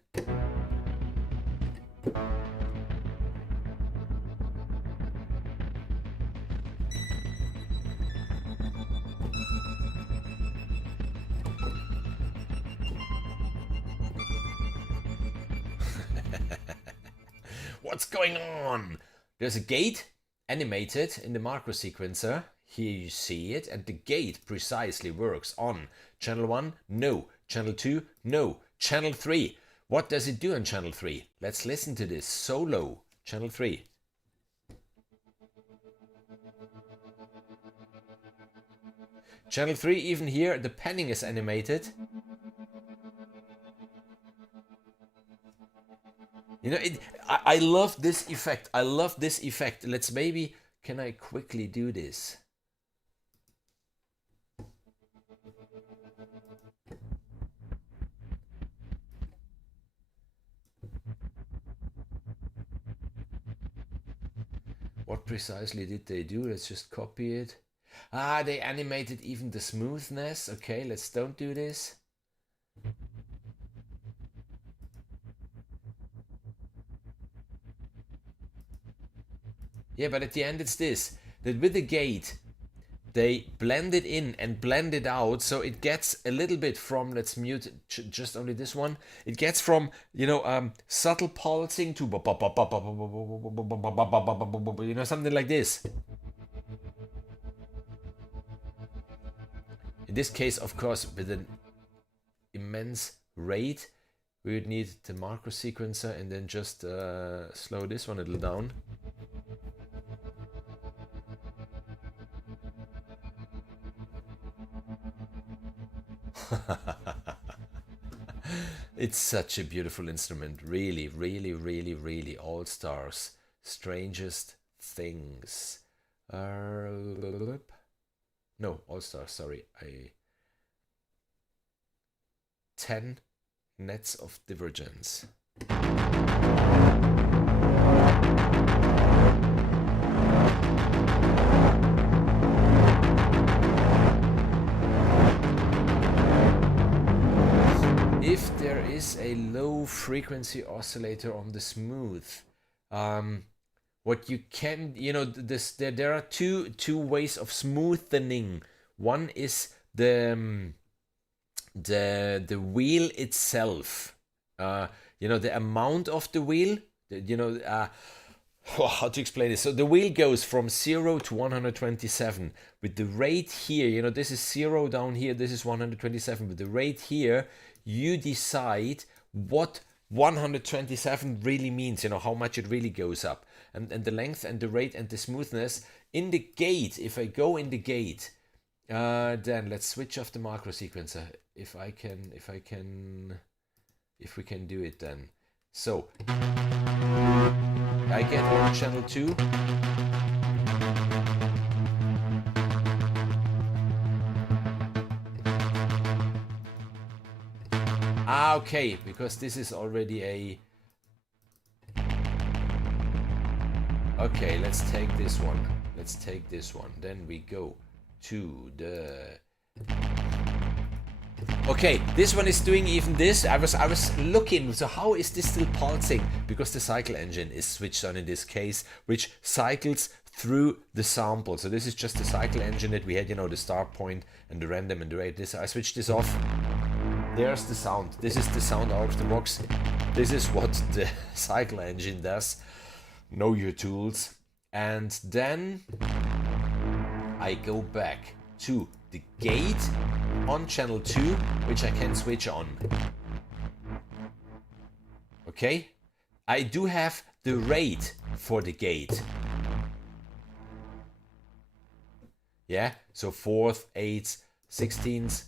What's going on? There's a gate animated in the macro sequencer. Here you see it, and the gate precisely works on channel 1, no. Channel 2, no. Channel 3. What does it do on channel 3? Let's listen to this solo. Channel 3. Channel 3, even here, the panning is animated. You know, I love this effect. I love this effect. Let's maybe, can I quickly do this? What precisely did they do? Let's just copy it. Ah, they animated even the smoothness. Okay, let's don't do this. Yeah, but at the end it's this, that with the gate, they blend it in and blend it out, so it gets a little bit from, let's mute just only this one, it gets from, you know, subtle pulsing to, you know, something like this. In this case, of course, with an immense rate, we would need the macro sequencer and then just slow this one a little down. It's such a beautiful instrument, really, really, really, really. All stars, strangest things. No, all stars. Sorry, 10 nets of divergence. If there is a low frequency oscillator on the smooth, what you can, you know, there are two ways of smoothening. One is the wheel itself. You know, the amount of the wheel. You know, how to explain this? So the wheel goes from 0 to 127 with the rate here. You know, this is 0 down here. This is 127 with the rate here. You decide what 127 really means, you know, how much it really goes up. And the length and the rate and the smoothness. In the gate, if I go in the gate, then let's switch off the macro sequencer. If we can do it then. So, I get on channel 2. Ah, okay, because this is already a... Okay, let's take this one. Let's take this one. Then we go to the... Okay, this one is doing even this. I was looking, so how is this still pulsing? Because the cycle engine is switched on in this case, which cycles through the sample. So this is just the cycle engine that we had, you know, the start point and the random and the rate. This, I switched this off. There's the sound. This is the sound out of the box. This is what the cycle engine does. Know your tools. And then I go back to the gate on channel 2, which I can switch on. Okay? I do have the rate for the gate. Yeah? So 4th, 8th, 16th.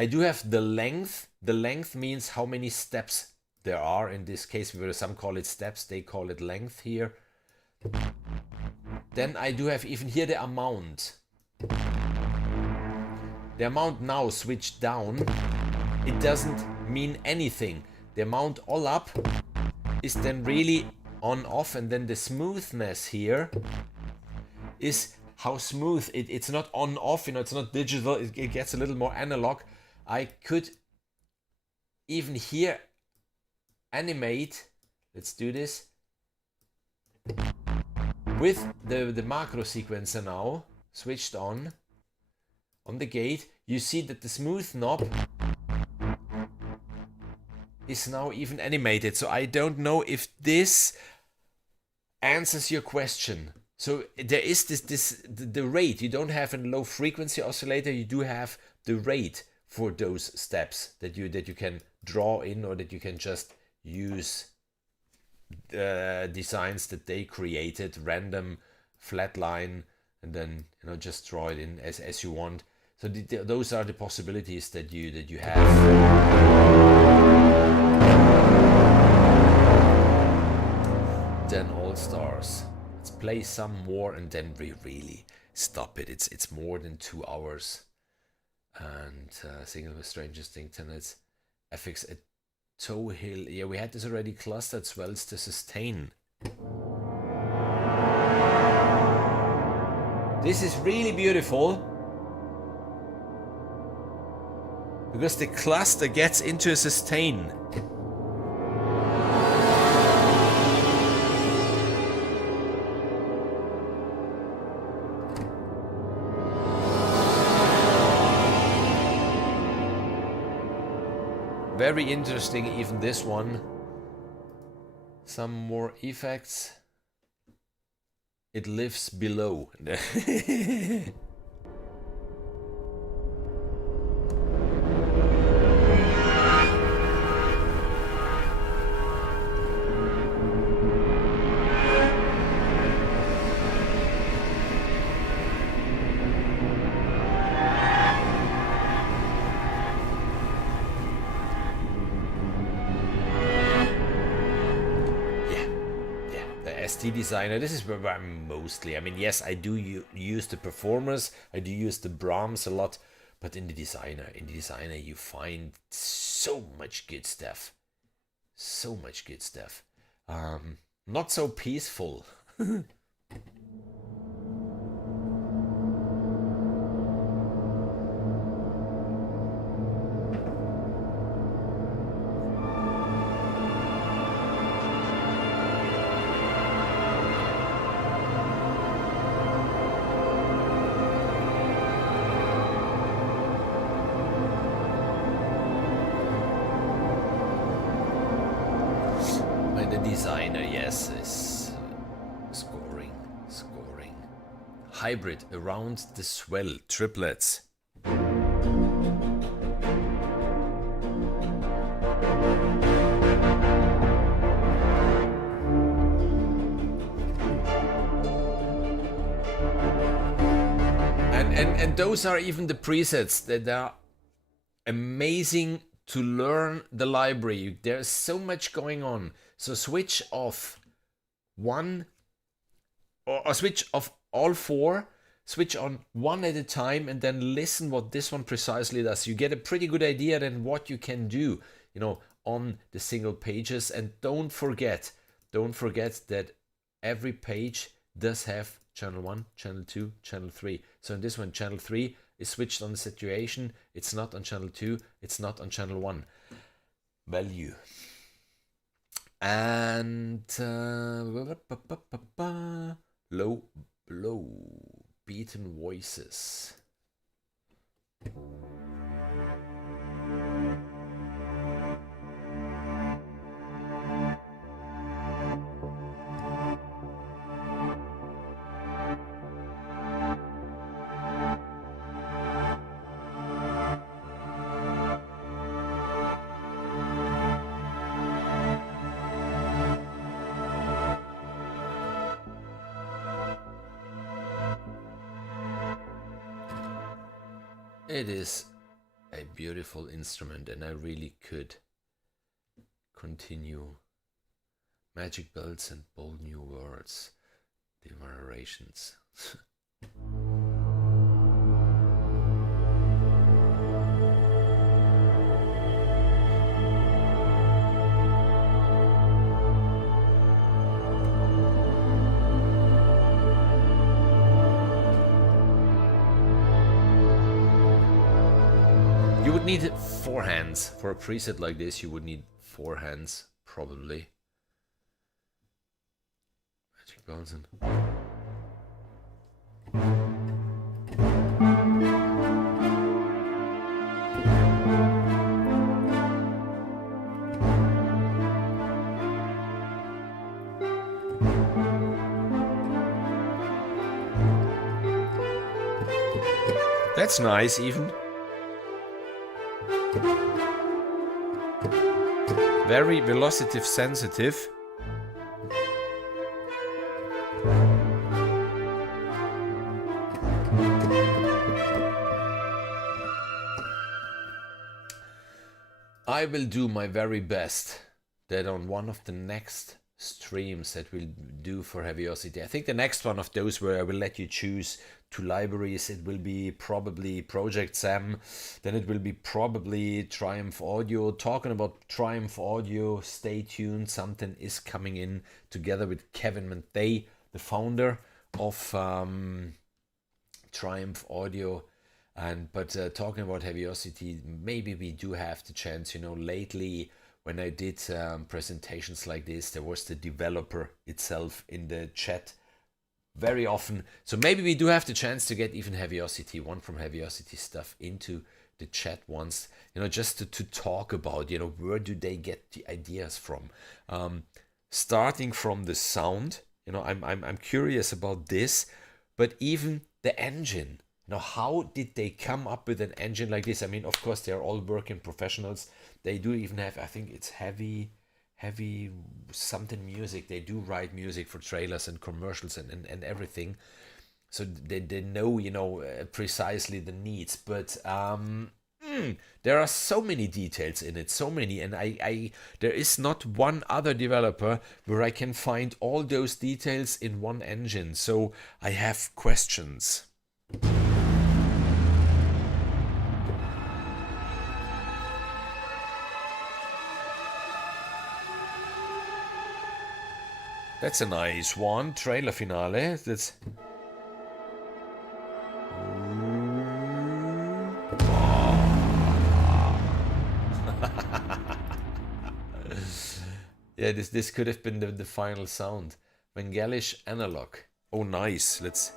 I do have the length. The length means how many steps there are. In this case, some call it steps, they call it length here. Then I do have even here the amount. The amount now switched down, it doesn't mean anything. The amount all up is then really on off, and then the smoothness here is how smooth it's not on off, you know, it's not digital, it gets a little more analog. I could even here animate, let's do this, with the macro sequencer now switched on the gate. You see that the smooth knob is now even animated. So I don't know if this answers your question. So there is the rate. You don't have a low frequency oscillator, you do have the rate for those steps that you can draw in, or that you can just use designs that they created, random flat line, and then, you know, just draw it in as you want. So those are the possibilities that you have. Then All Stars. Let's play some more and then we really stop it. It's more than 2 hours. And Single with Strangest Thing Tenets, FX at Toe Hill. Yeah, we had this already. Clustered Swells to Sustain. This is really beautiful, because the cluster gets into a sustain. Very interesting, even this one. Some more effects. It lives below. Designer. This is where I'm mostly. I mean, yes, I do use the performers, I do use the Braams a lot, but in the designer you find so much good stuff. So much good stuff. Not so peaceful. Designer, yes, is scoring. Hybrid Around the Swell triplets. And those are even the presets that are amazing to learn the library. There's so much going on. So switch off one, or switch off all four, switch on one at a time, and then listen what this one precisely does. You get a pretty good idea then what you can do, you know, on the single pages. And don't forget that every page does have channel 1, channel 2, channel 3. So in this one, channel 3 is switched on the saturation. It's not on channel 2. It's not on channel 1. Value. And low beaten voices. It is a beautiful instrument, and I really could continue. Magic bells and bold new words, the variations. You would need 4 hands. For a preset like this, you would need 4 hands, probably. Magic bells and... That's nice, even. Very velocity sensitive. I will do my very best that on one of the next streams that we'll do for Heavyocity, I think the next one of those where I will let you choose 2 libraries, it will be probably Project Sam, then it will be probably Triumph Audio. Talking about Triumph Audio, stay tuned, something is coming in together with Kevin Monthey, the founder of Triumph Audio. But talking about Heavyocity, maybe we do have the chance, you know, lately when I did presentations like this, there was the developer itself in the chat very often. So maybe we do have the chance to get even Heavyocity, one from Heavyocity stuff into the chat once, you know, just to talk about, you know, where do they get the ideas from? Starting from the sound, you know, I'm curious about this, but even the engine. Now, how did they come up with an engine like this? I mean, of course, they're all working professionals. They do even have, I think it's heavy something music. They do write music for trailers and commercials and everything. So they know, you know, precisely the needs. But there are so many details in it, so many. And there is not one other developer where I can find all those details in one engine. So I have questions. That's a nice one. Trailer finale. That's... Yeah, this could have been the final sound. Bengalish analog. Oh, nice. Let's...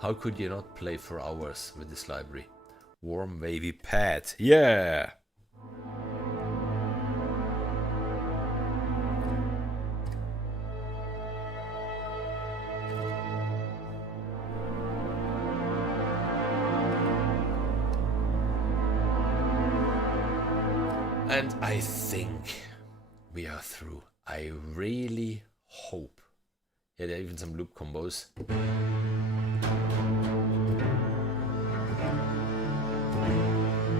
How could you not play for hours with this library? Warm wavy pad. Yeah! And I think we are through. I really hope. Yeah, there are even some loop combos.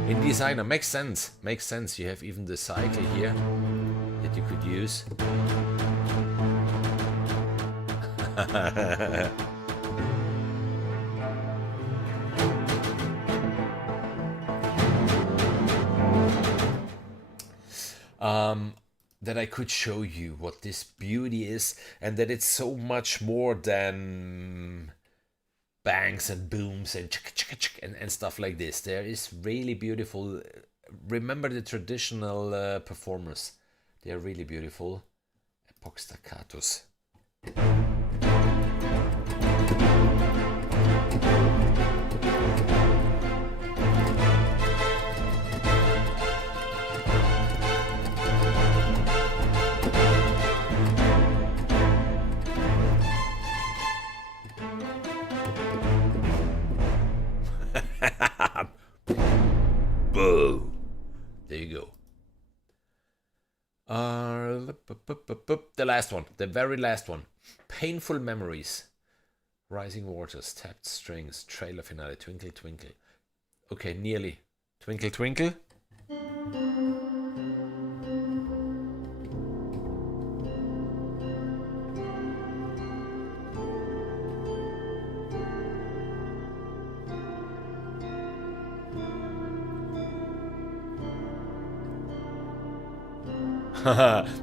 In Designer, makes sense. Makes sense. You have even the cycle here that you could use. That I could show you what this beauty is, and that it's so much more than bangs and booms and and stuff like this. There is really beautiful remember the traditional performers. They are really beautiful. Epoch staccatos. Boo! There you go. The last one, the very last one. Painful Memories. Rising Waters, Tapped Strings, Trailer Finale, Twinkle Twinkle. Okay, nearly. Twinkle Twinkle.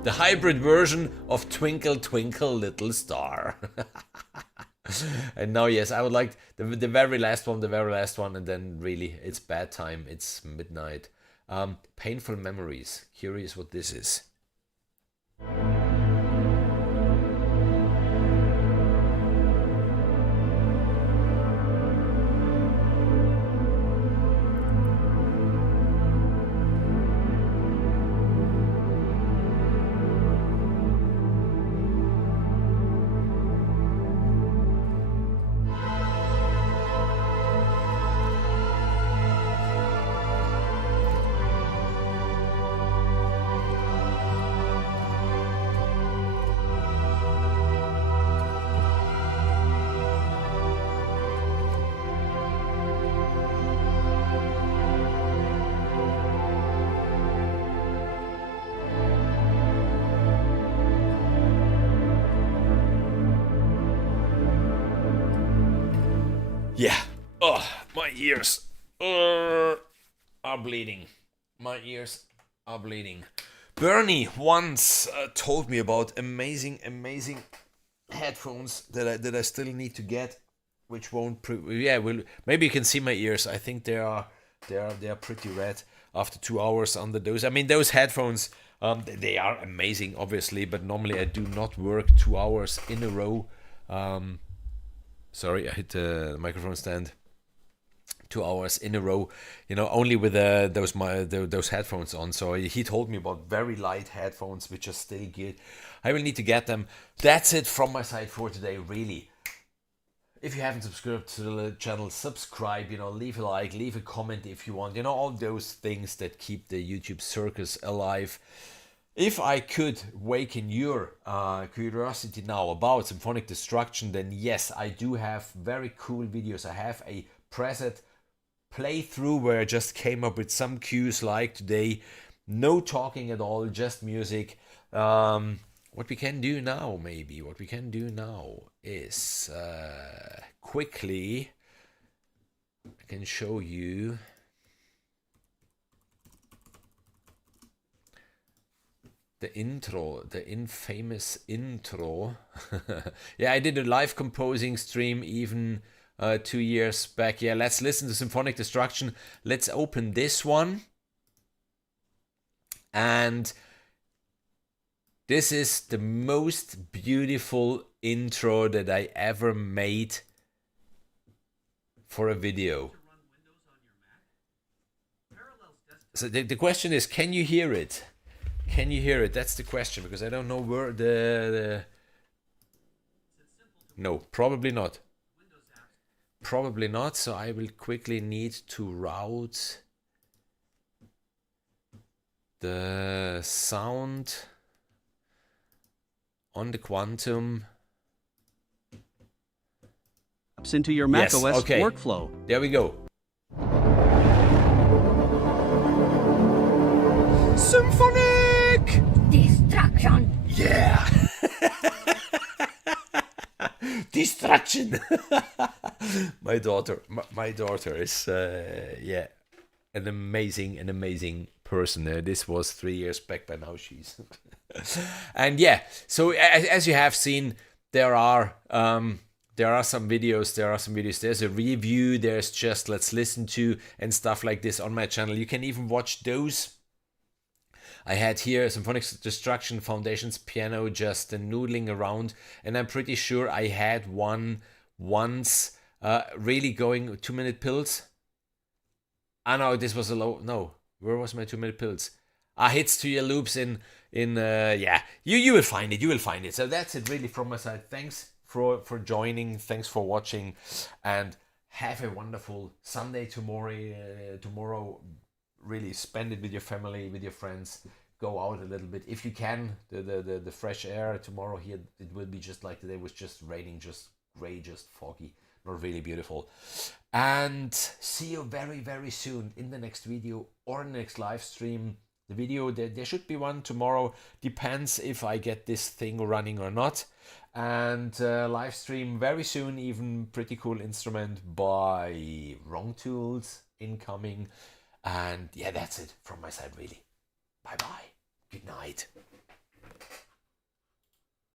The hybrid version of Twinkle Twinkle Little Star. And now, yes, I would like the very last one, and then really, it's bad time, it's midnight. Painful Memories. Curious what this is. Yeah. Oh, my ears are bleeding. My ears are bleeding. Bernie once told me about amazing headphones that I still need to get, which won't. Maybe you can see my ears. I think they are pretty red after 2 hours under those. I mean, those headphones. They are amazing, obviously, but normally I do not work 2 hours in a row. Sorry, I hit the microphone stand. 2 hours in a row, only with those headphones on. So he told me about very light headphones, which are still good. I will need to get them. That's it from my side for today, really. If you haven't subscribed to the channel, subscribe, leave a like, leave a comment if you want, all those things that keep the YouTube circus alive. If I could waken your curiosity now about Symphonic Destruction, then yes, I do have very cool videos. I have a preset playthrough where I just came up with some cues like today. No talking at all, just music. What we can do now, is quickly, I can show you the intro, the infamous intro. Yeah, I did a live composing stream even 2 years back. Yeah, let's listen to Symphonic Destruction. Let's open this one. And this is the most beautiful intro that I ever made for a video. So the question is, can you hear it? Can you hear it? That's the question, because I don't know where the... No, probably not. Probably not, so I will quickly need to route the sound on the Quantum into your macOS workflow. There we go. Symphonic Destruction. Yeah. Destruction. My daughter is an amazing person. This was 3 years back. By now she's and yeah. So as you have seen, there are there are some videos. There's a review. There's just let's listen to and stuff like this on my channel. You can even watch those. I had here Symphonic Destruction Foundations piano just noodling around, and I'm pretty sure I had one once really going 2-minute pills. Ah no, this was a low. No, where was my 2-minute pills? Hits to your loops in yeah. You will find it. You will find it. So that's it really from my side. Thanks for joining. Thanks for watching, and have a wonderful Sunday tomorrow. Really spend it with your family, with your friends. Go out a little bit if you can. The fresh air tomorrow here, it will be just like today was just raining, just gray, just foggy, not really beautiful. And see you very, very soon in the next video or in the next live stream. The video, there should be one tomorrow. Depends if I get this thing running or not. And live stream very soon, even pretty cool instrument by Wrong Tools incoming. And yeah, that's it from my side, really. Bye-bye. Good night.